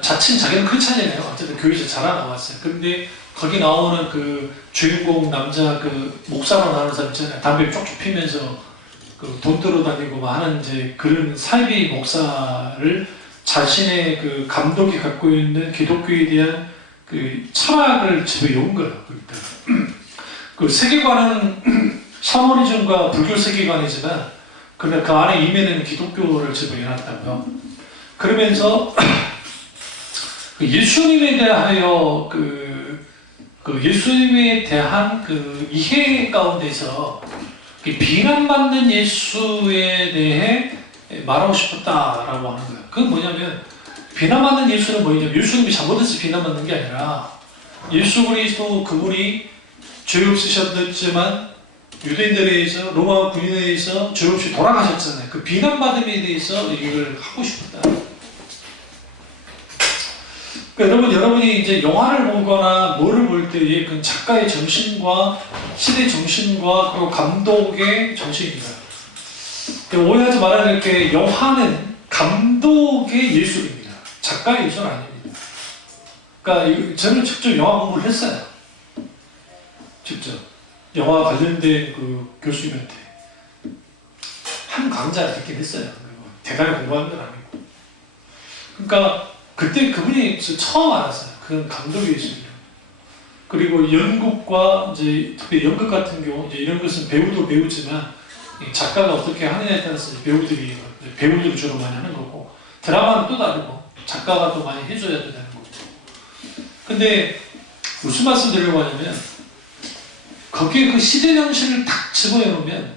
자칭 자기는 크리스찬이에요. 어쨌든 교회에서 자라 나왔어요. 근데 거기 나오는 그 주인공 남자 그 목사로 나오는 사람 있잖아요. 담배 쪽쪽 피면서 그 돈 들어다니고 뭐 하는 이제 그런 사이비 목사를 자신의 그 감독이 갖고 있는 기독교에 대한 그 철학을 집어온 거예요. 그러니까 그 세계관은 샤머니즘과 불교 세계관이지만 그러나 그 안에 임에는 기독교를 집어넣었다고요. 그러면서 그 예수님에 대하여 그 예수님에 대한 그 이해 가운데서 비난받는 예수에 대해 말하고 싶었다라고 하는 거예요. 그건 뭐냐면 비난받는 예수는 뭐냐면 예수님이 잘못해서 비난받는 게 아니라 예수 그리스도 그분이 죄 없으셨지만 유대인들에 의해서 로마 군인에 의해서 죄 없이 돌아가셨잖아요. 그 비난받음에 대해서 얘기를 하고 싶었다. 그러니까 여러분이 이제 영화를 보거나 뭐를 볼 때에 그 작가의 정신과 시대 정신과 그리고 감독의 정신입니다. 그러니까 오해하지 말아야 될 게 영화는 감독의 예술입니다. 작가의 예술 아닙니다. 그러니까 저는 직접 영화 공부를 했어요. 직접 영화 관련된 그 교수님한테 한 강좌를 듣긴 했어요. 대단히 공부한 건 아니고. 그러니까 그때 그분이 처음 알았어요. 그건 감독의 예술이라고. 그리고 연극과 이제 특히 연극 같은 경우 이제 이런 것은 배우도 배우지만 작가가 어떻게 하느냐에 따라서 배우들이 주로 많이 하는 거고 드라마는 또 다르고 작가가 또 많이 해줘야 되는 거고. 근데 무슨 말씀 드리려고 하냐면 거기에 그 시대 정신을 딱 집어넣으면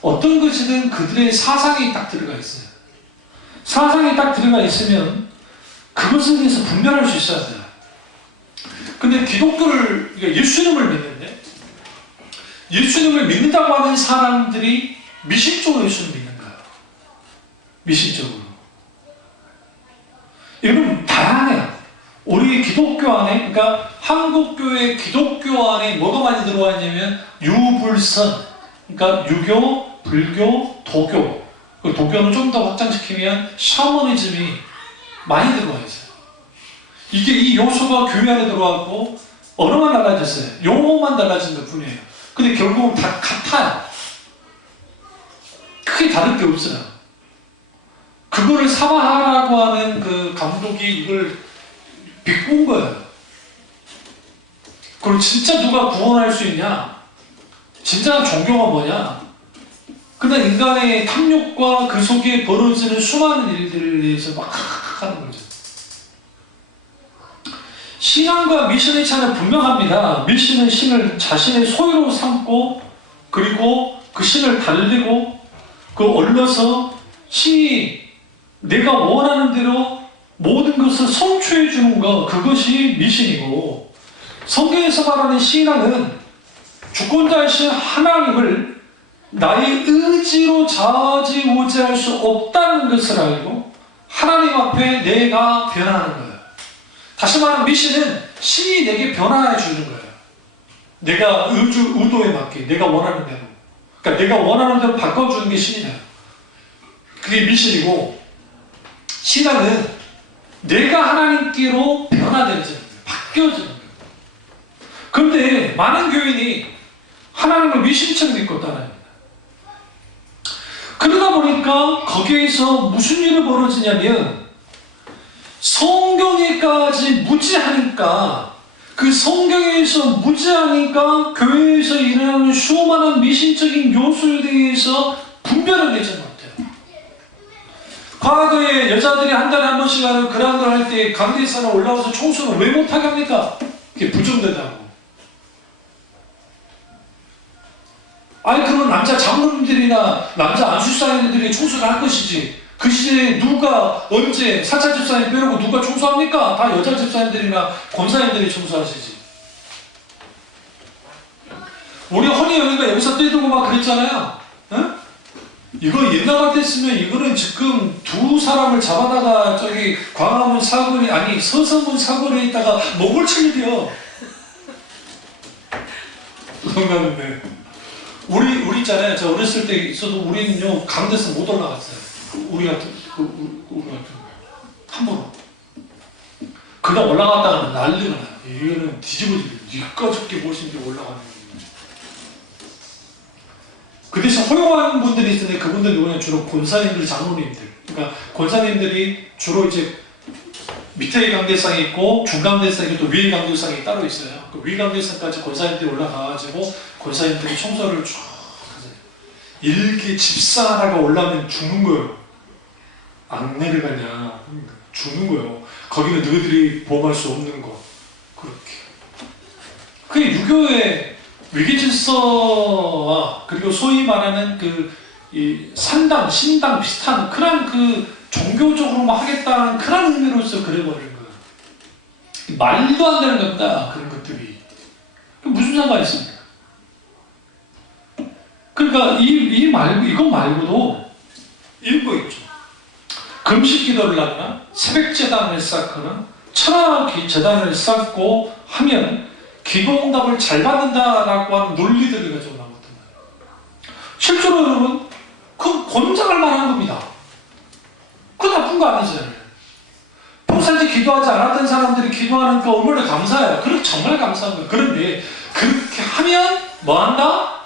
어떤 것이든 그들의 사상이 딱 들어가 있어요. 사상이 딱 들어가 있으면 그것에 대해서 분별할 수 있어야 돼요. 근데 기독교를, 그러니까 예수님을 믿는데 예수님을 믿는다고 하는 사람들이 미신적으로 예수님을 믿는 거예요. 미신적으로. 여러분 다양해요. 우리 기독교 안에, 그러니까 한국교회 기독교 안에 뭐가 많이 들어와 있냐면 유불선, 그러니까 유교, 불교, 도교. 도교는 좀 더 확장시키면 샤머니즘이 많이 들어와 있어요. 이게 이 요소가 교회 안에 들어왔고 언어만 달라졌어요. 용어만 달라진 것 뿐이에요. 근데 결국은 다 같아요. 크게 다를 게 없어요. 그거를 사바하라고 하는 그 감독이 이걸 비꾼 거예요. 그럼 진짜 누가 구원할 수 있냐? 진짜한 종교가 뭐냐? 그냥 인간의 탐욕과 그 속에 벌어지는 수많은 일들에 대해서 막 하는 거죠. 신앙과 미신의 차이는 분명합니다. 미신은 신을 자신의 소유로 삼고 그리고 그 신을 달리고 그 올려서 신이 내가 원하는 대로 모든 것을 성취해 주는 것, 그것이 미신이고 성경에서 말하는 신앙은 주권자이신 하나님을 나의 의지로 좌지우지할 수 없다는 것을 알고 하나님 앞에 내가 변화하는 거예요. 다시 말하면 미신은 신이 내게 변화해 주는 거예요. 내가 의도에 맞게 내가 원하는 대로. 그러니까 내가 원하는 대로 바꿔주는 게 신이에요. 그게 미신이고 신앙은 내가 하나님께로 변화되는 거예요. 바뀌어지는 거예요. 그런데 많은 교인이 하나님을 미신처럼 믿고 따라합니다. 그러다 보니까 거기에서 무슨 일이 벌어지냐면 성경에까지 무지하니까 그 성경에서 무지하니까 교회에서 일어나는 수많은 미신적인 요소에 대해서 분별을 내지 못해요. 과거에 여자들이 한 달에 한 번씩 하는 그라운드를 할 때 강대상에 올라와서 청소는 왜 못하게 합니까? 그게 부정된다고. 아니 그러면 남자 장로님들이나 남자 안수사님들이 청소를 할 것이지. 그 시대에 누가 언제 사찰 집사님 빼놓고 누가 청소합니까? 다 여자 집사님들이나 권사님들이 청소하시지. 우리 허니 여기가 여기서 떼들고 막 그랬잖아요. 응? 이거 옛날 같았으면 이거는 지금 두 사람을 잡아다가 저기 광화문 사거리 아니 서서문 사거리에 있다가 목을 칠 일이요. 그런가는데 우리 있잖아요. 저 어렸을 때 있어도 우리는요 강대에서 못 올라갔어요. 우리 같은 우리 같은 한 번. 그냥 올라갔다가는 난리가 나요. 이거는 뒤집어지고 니가 적게 보시는데 올라가는 거예요. 그 대신 허용하는 분들이 있는데 그분들 누구냐 주로 권사님들, 장로님들. 그러니까 권사님들이 주로 이제 밑에 강대상이 있고 중강대상이 또 위에 강대상이 따로 있어요. 그 위 강대상까지 권사님들이 올라가가지고 권사님들이 청소를 쭉 하세요. 일개 집사 하나가 올라오면 죽는 거예요. 안 내려가냐 죽는 거예요. 거기는 너희들이 보험할 수 없는 거. 그렇게. 그게 유교의 위계질서와 그리고 소위 말하는 이 산당, 신당 비슷한 그런 그 종교적으로만 하겠다는 그런 의미로서 그래버리는 거예요. 말도 안 되는 겁니다. 그런 것들이. 무슨 상관이 있습니까? 그러니까 이거 말고도 이런 거 있죠. 금식 기도를 하거나 새벽 재단을 쌓거나 천하 재단을 쌓고 하면 기도응답을 잘 받는다라고 하는 논리들이 가지고 나왔단 말이에요. 실제로 여러분 그 권장할 만한 겁니다. 그 나쁜 거 아니잖아요. 평상시 기도하지 않았던 사람들이 기도하는 거 얼마나 감사해요. 그렇게 정말 감사한 거예요. 그런데 그렇게 하면 뭐한다?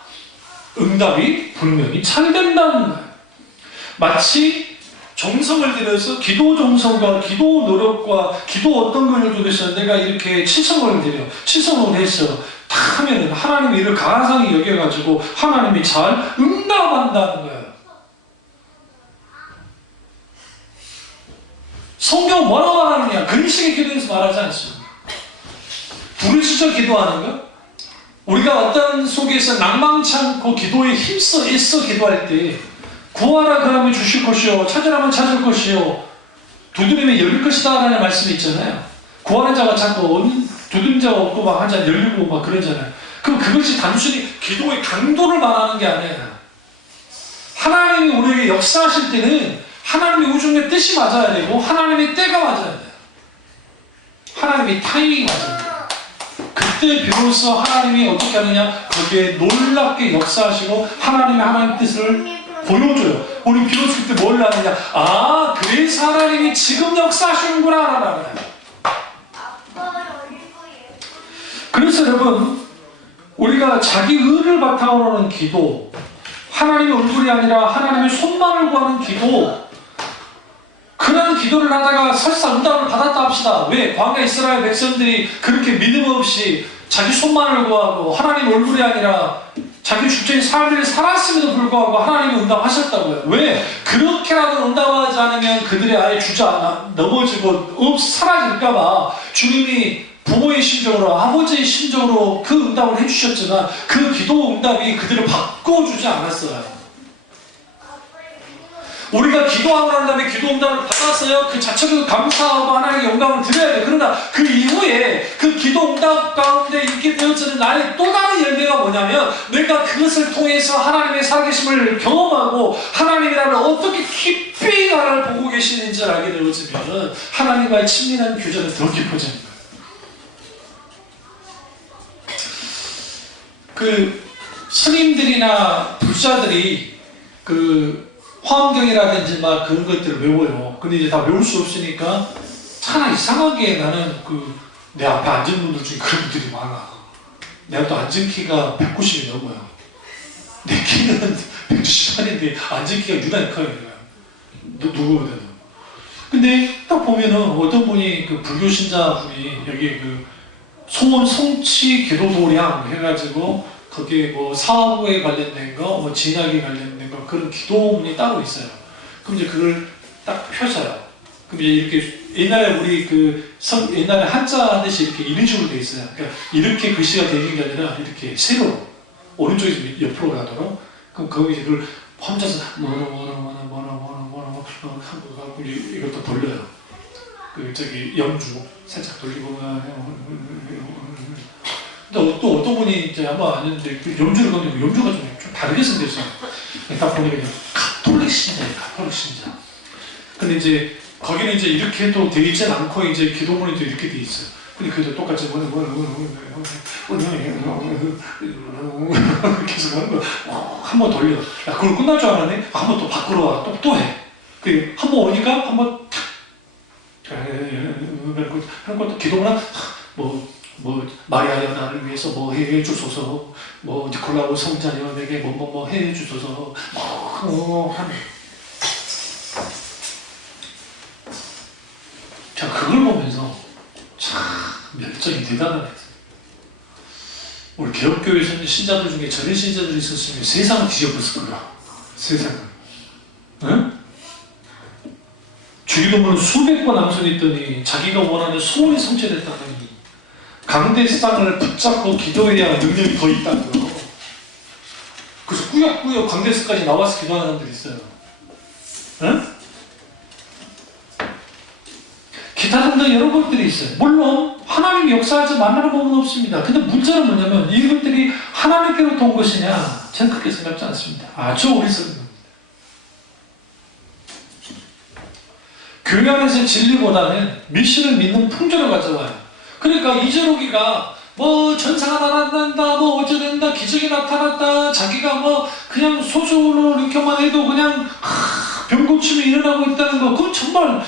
응답이 분명히 잘 된다는 거예요. 마치 정성을 들여서 기도 정성과 기도 노력과 기도 어떤 걸 통해서 내가 이렇게 치성을 드려 치성을 해서 다 하면은 하나님이 이를 가상히 여겨가지고 하나님이 잘 응답한다는 거예요. 성경 뭐라고 말하느냐? 근식의 기도에서 말하지 않습니다. 부르짖어 기도하는 거? 우리가 어떤 속에서 낭망치 않고 기도에 힘써 애써 기도할 때 구하라 그러면 주실 것이요 찾으라면 찾을 것이요 두드리면 열릴 것이다 라는 말씀이 있잖아요. 구하는 자가 자꾸 두드린 자가 없고 막 한 자 열리고 막 그러잖아요. 그럼 그것이 단순히 기도의 강도를 말하는 게 아니에요. 하나님이 우리에게 역사하실 때는 하나님의 우중의 뜻이 맞아야 되고 하나님의 때가 맞아야 돼요. 하나님의 타이밍이 맞아야 돼요. 그때 비로소 하나님이 어떻게 하느냐 거기에 놀랍게 역사하시고 하나님의 뜻을 보여줘요. 우리 비로소 그때 뭘 하느냐 아 그래서 하나님이 지금 역사하시는구나 라는 거예요. 그래서 여러분 우리가 자기 의를 바탕으로 하는 기도 하나님의 얼굴이 아니라 하나님의 손만을 구하는 기도 그런 기도를 하다가 설사 응답을 받았다 합시다. 왜? 광야 이스라엘 백성들이 그렇게 믿음 없이 자기 손만을 구하고 하나님 얼굴이 아니라 자기 주체인 삶을 살았음에도 불구하고 하나님이 응답하셨다고요. 왜? 그렇게라도 응답하지 않으면 그들이 아예 넘어지고 사라질까봐 주님이 부모의 심정으로 아버지의 심정으로 그 응답을 해주셨지만 그 기도 응답이 그들을 바꿔주지 않았어요. 우리가 기도하고 난 다음에 기도 응답을 받았어요. 그 자체로 감사하고 하나님께 영광을 드려야 돼. 그러나 그 이후에 그 기도 응답 가운데 있게 되어지는 나의 또 다른 열매가 뭐냐면 내가 그것을 통해서 하나님의 살아계심을 경험하고 하나님이라는 어떻게 깊이 나를 보고 계시는지를 알게 되어지면 하나님과의 친밀한 교제는 더 깊어집니다. 그 스님들이나 불자들이 그 화엄경이라든지 막 그런 것들을 외워요. 근데 이제 다 외울 수 없으니까 참 이상하게 나는 내 앞에 앉은 분들 중에 그런 분들이 많아. 내가 또 앉은 키가 190이 넘어요. 내 키는 170인데 앉은 키가 유난히 커요. 누구보다도. 근데 딱 보면은 어떤 분이 그 불교 신자분이 여기 그 소원 성취 기도도량 해가지고 거기에 뭐 사후에 관련된 거, 뭐 진학에 관련된 거 그런 기도문이 따로 있어요. 그럼 이제 그걸 딱 펴져요. 그럼 이제 이렇게 옛날에 우리 옛날에 한자 하듯이 이렇게 이런 식으로 돼 있어요. 그러니까 이렇게 글씨가 되는 게 아니라 이렇게 세로 오른쪽에서 옆으로 가도록. 그럼 거기 이제 그걸 혼자서 하고 이것도 돌려요. 염주 살짝 돌리고. 근데 또 어떤 분이 이제 아마 아는데 염주를 건드리고 염주가 좀 다르게 생겼어요. 딱 보니까 가톨릭 신자예요. 가톨릭 신자. 근데 이제 거기는 이제 이렇게 또 돼 있진 않고 이제 기도문이 또 이렇게 돼 있어요. 근데 그래도 똑같이 계속 하는 거 한 번 돌려. 야, 그걸 끝날 줄 알았네. 한 번 또 밖으로 와. 또 해. 그 한 번 오니까 한 번 탁 하는 것도 기도문은 마리아여 나를 위해서 뭐 해 주소서, 뭐 니콜라오 성자여 내게 뭐 해 주소서, 하네. 자, 그걸 보면서 참 열정이 대단하네. 우리 개혁교회에서 신자들 중에 저런 신자들이 있었으면 세상을 뒤집었을 거야. 세상을. 응? 주기도문을 수백 번 암송했더니 자기가 원하는 소원이 성취됐다는 강대상을 붙잡고 기도해야 능력이 더 있다고요. 그래서 꾸역꾸역 강대상까지 나와서 기도하는 사람들이 있어요. 응? 기타 등등 여러 것들이 있어요. 물론 하나님이 역사하지 말라는 법은 없습니다. 근데 문제는 뭐냐면 이것들이 하나님께로부터 온 것이냐? 저는 그렇게 생각지 않습니다. 아주 어리석은 겁니다. 교회 안에서 진리보다는 미신을 믿는 풍조를 가져와요. 그러니까 이재록이가 뭐 전사가 나타난다, 뭐 어쩌된다, 기적이 나타났다, 자기가 뭐 그냥 소설로 이렇게만 해도 그냥 병고침이 일어나고 있다는 거, 그건 정말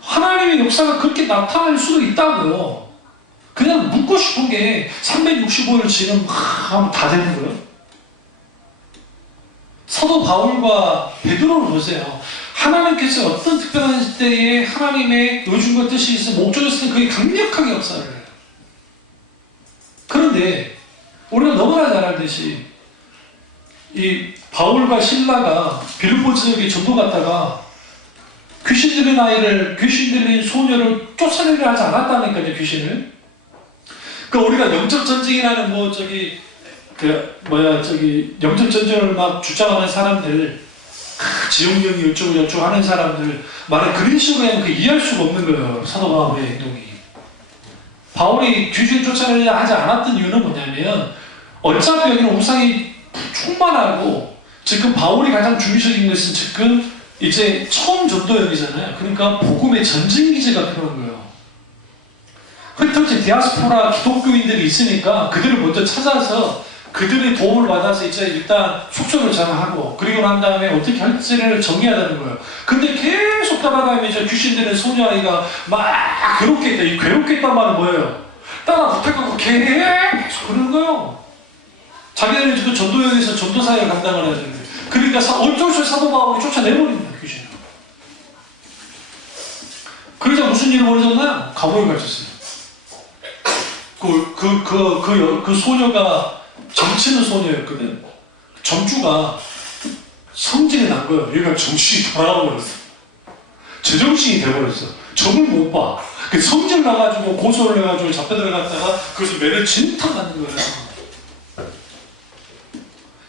하나님의 역사가 그렇게 나타날 수도 있다고요. 그냥 묻고 싶은 게 365일 지금 하면 다 되는 거예요. 사도 바울과 베드로를 보세요. 하나님께서 어떤 특별한 때에 하나님의 요즘과 뜻이 있어 목적이었을 때 그게 강력하게 역사를 해요. 그런데 우리가 너무나 잘 알듯이 이 바울과 실라가 빌립보 지역에 전도 갔다가 귀신 들린 소녀를 쫓아내려 하지 않았다니까요, 귀신을. 그러니까 우리가 영적 전쟁이라는 영적 전쟁을 막 주장하는 사람들, 지용령이 어쩌고 하는 사람들 말을 그런 식으로 하면 이해할 수가 없는 거예요. 사도 바울의 행동이. 바울이 귀신 쫓아내려 하지 않았던 이유는 뭐냐면 어차피 여기는 우상이 충만하고 지금 바울이 가장 중의적인 것은 지금 이제 처음 전도역이잖아요. 그러니까 복음의 전쟁 기제가 필요한 거예요. 흩어진 디아스포라 기독교인들이 있으니까 그들을 먼저 찾아서 그들의 도움을 받아서 이제 일단 속전을 장하고 그리고 난 다음에 어떻게 할지를 정해야 되는 거예요. 근데 계속 따라가면 이제 귀신 들린 소녀아이가 막 괴롭게 있다. 이 괴롭게 있단 말은 뭐예요? 따라 붙어가고 계속 그러는 거예요. 자기들은 지금 전도역에서 전도사역을 감당을 해야 되는데 그러니까 어쩔 수 없이 사도 바울이 쫓아내버립니다. 귀신을. 그러자 무슨 일이 벌어졌나요? 감옥에 갇혔어요. 그 소녀가 점치는 소녀였거든. 점주가 성질이 난 거예요. 얘가 정신이 돌아가버렸어. 제정신이 돼버렸어. 점을 못 봐. 성질 나가지고 고소를 해가지고 잡혀 들어갔다가 그래서 매를 진탕 맞는 거예요.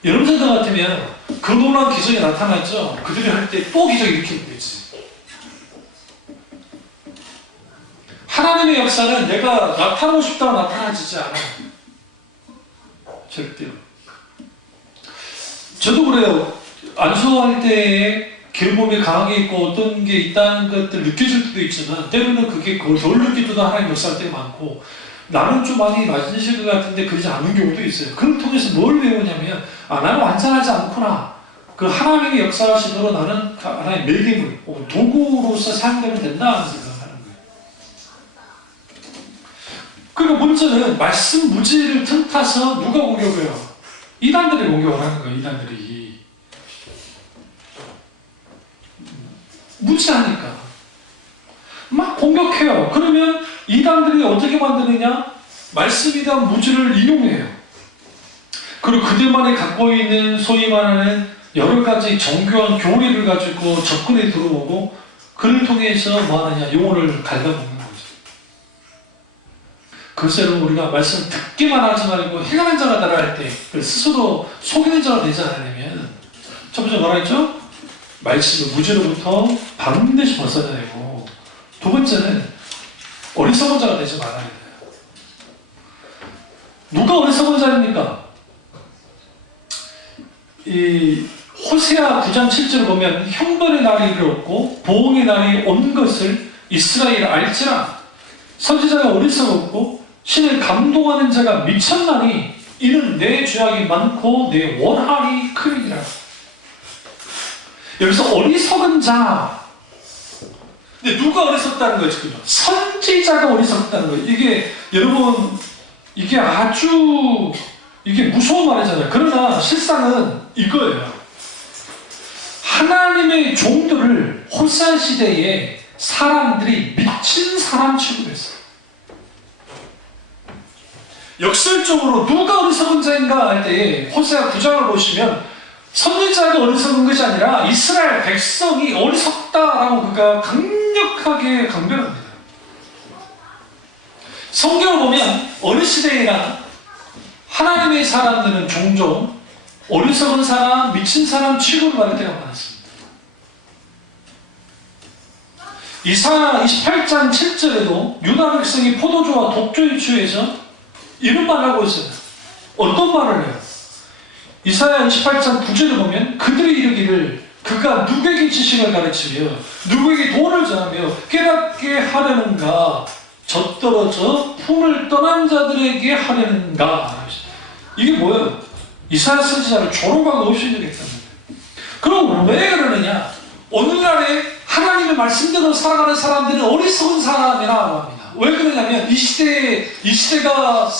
여러분들 같으면 그 놀라운 기적이 나타났죠. 그들이 할 때 또 기적이 일으키면 되지. 하나님의 역사는 내가 나타나고 싶다고 나타나지지 않아요. 절대로. 저도 그래요. 안수할 때에 결몸이 강하게 있고 어떤 게 있다는 것들 느껴질 때도 있지만 때로는 그게 덜 느끼기도 하나님의 역사할 때 많고 나는 좀 많이 맞으실 것 같은데 그러지 않은 경우도 있어요. 그걸 통해서 뭘 배우냐면 나는 완전하지 않구나. 그 하나님의 역사하심으로 나는 하나님의 매개물, 도구로서 사용되면 된다는 생각을 하는 거예요. 그러니까 문제는 말씀 무지를 틈타서 누가 공격해요? 이단들이 공격을 하는 거예요. 이단들이. 무지하니까. 막 공격해요. 그러면 이단들이 어떻게 만드느냐? 말씀에 대한 무지를 이용해요. 그리고 그들만이 갖고 있는 소위 말하는 여러 가지 정교한 교리를 가지고 접근해 들어오고 그를 통해서 뭐하느냐? 영혼을 갉아먹는 거죠. 그것을 우리가 말씀 듣기만 하지 말고 행하는 자가 따라 할 때 스스로 속이는 자가 되지 않으려면 첫 번째 뭐라 했죠? 말씀을 무지로부터 반드시 벗어내고, 두 번째는 어리석은 자가 되지 말아야 돼요. 누가 어리석은 자입니까? 이 호세아 9장 7절을 보면 형벌의 날이 이르렀고 보응의 날이 온 것을 이스라엘 알지라. 선지자가 어리석었고 신을 감동하는 자가 미쳤나니 이는 내 죄악이 많고 내 원한이 크리니라. 여기서 어리석은 자. 근데 누가 어리석다는 거죠? 그죠? 선지자가 어리석다는 거예요. 이게 여러분, 이게 아주 무서운 말이잖아요. 그러나 실상은 이거예요. 하나님의 종들을 호세아 시대에 사람들이 미친 사람 취급했어요. 역설적으로 누가 어리석은 자인가 할 때 호세아 9장을 보시면 선지자가 어리석은 것이 아니라 이스라엘 백성이 어리석다라고 그가 강력하게 강변합니다. 성경을 보면 어느 시대에나 하나님의 사람들은 종종 어리석은 사람, 미친 사람 취급을 받을 때가 많았습니다. 이사야 28장 7절에도 유다 백성이 포도주와 독주에 취해서 이런 말을 하고 있어요. 어떤 말을 해요? 이사야 28장 9절을 보면 그들이 이르기를 그가 누구에게 지식을 가르치며 누구에게 돈을 전하며 깨닫게 하려는가, 젖떨어져 품을 떠난 자들에게 하려는가. 이게 뭐예요? 이사야 선지자를 조롱하고 없이되겠다는 거예요. 그럼 왜 그러느냐? 오늘날에 하나님의 말씀대로 살아가는 사람들은 어리석은 사람이라고 합니다. 왜 그러냐면 이 시대가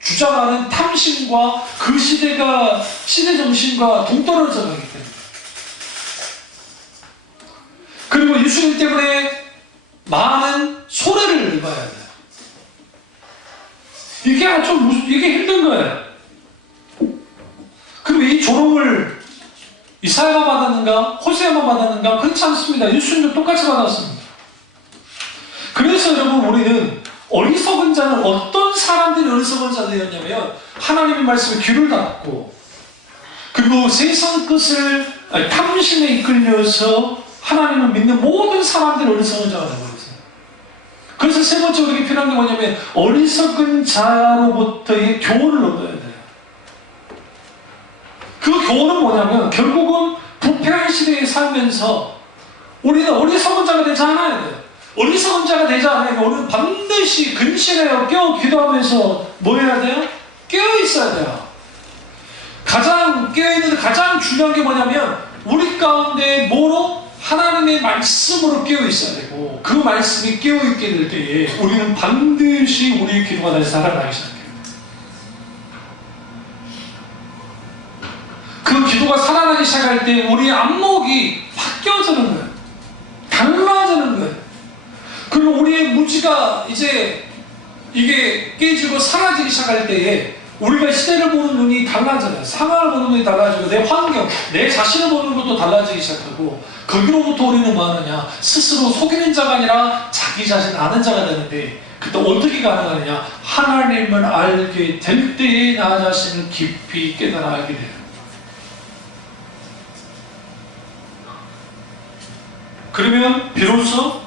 주장하는 탐심과 그 시대가 시대 정신과 동떨어져 가기 때문에. 그리고 예수님 때문에 많은 소리를 입어야 돼요. 이게 힘든 거예요. 그리고 이 조롱을 이사야가 받았는가 호세아만 받았는가? 그렇지 않습니다. 예수님도 똑같이 받았습니다. 그래서 여러분, 우리는 어리석은 자는 어떤 사람들이 어리석은 자들이었냐면 하나님의 말씀에 귀를 닫고 그리고 세상 것을 탐심에 이끌려서 하나님을 믿는 모든 사람들이 어리석은 자가 되어버렸어요. 그래서 세 번째 우리에게 필요한 게 뭐냐면 어리석은 자로부터의 교훈을 얻어야 돼요. 그 교훈은 뭐냐면 결국은 부패한 시대에 살면서 우리는 어리석은 자가 되지 않아야 돼요. 어리석은 자가 되지 않으면 우리는 반드시 근신하여 깨어 기도하면서 뭐 해야 돼요? 깨어 있어야 돼요. 가장 깨어있는데 가장 중요한 게 뭐냐면 우리 가운데 뭐로? 하나님의 말씀으로 깨어 있어야 되고 그 말씀이 깨어 있게 될 때에 우리는 반드시 우리의 기도가 다시 살아나기 시작해요. 그 기도가 살아나기 시작할 때 우리의 안목이 바뀌어지는 거예요. 달라지는 거예요. 그리고 우리의 무지가 이제 이게 깨지고 사라지기 시작할 때에 우리가 시대를 보는 눈이 달라져요. 상황을 보는 눈이 달라지고 내 환경, 내 자신을 보는 것도 달라지기 시작하고 거기로부터 우리는 뭐 하느냐? 스스로 속이는 자가 아니라 자기 자신 아는 자가 되는데 그때 어떻게 가능하느냐? 하나님을 알게 될 때에 나 자신을 깊이 깨달아 알게 돼요. 그러면 비로소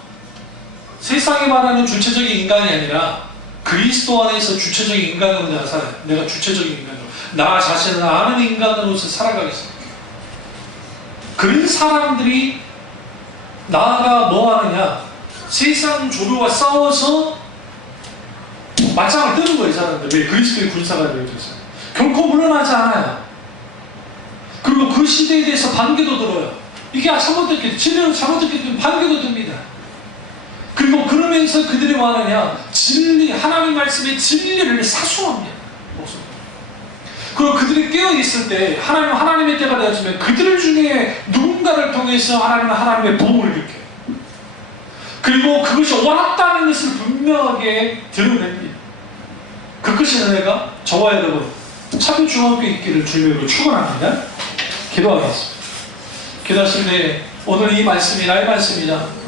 세상이 말하는 주체적인 인간이 아니라 그리스도 안에서 주체적인 인간으로 내가 살아요. 내가 주체적인 인간으로 나 자신을 아는 인간으로서 살아가겠습니다. 그런 사람들이 나아가 뭐 하느냐? 세상 조류와 싸워서 맞짱을 뜨는 거예요. 이 사람들. 왜? 그리스도의 군사가 되어있어요. 결코 물러나지 않아요. 그리고 그 시대에 대해서 반기도 들어요. 이게 잘못됐기, 진리는 잘못됐기 때문에 반기도 듭니다. 그리고 그러면서 그들이 뭐 하느냐? 진리, 하나님 말씀의 진리를 사수합니다. 그리고 그들이 깨어있을 때 하나님의 때가 되었으면 그들 중에 누군가를 통해서 하나님은 하나님의 도움을 일으켜요. 그리고 그것이 옳았다는 것을 분명하게 드러냅니다. 그것이 은혜가 저와 여러분 참 중앙교 있기를 주님으로 축원합니다. 기도하겠습니다. 기도하실 때 오늘 이 말씀이 나의 말씀이다.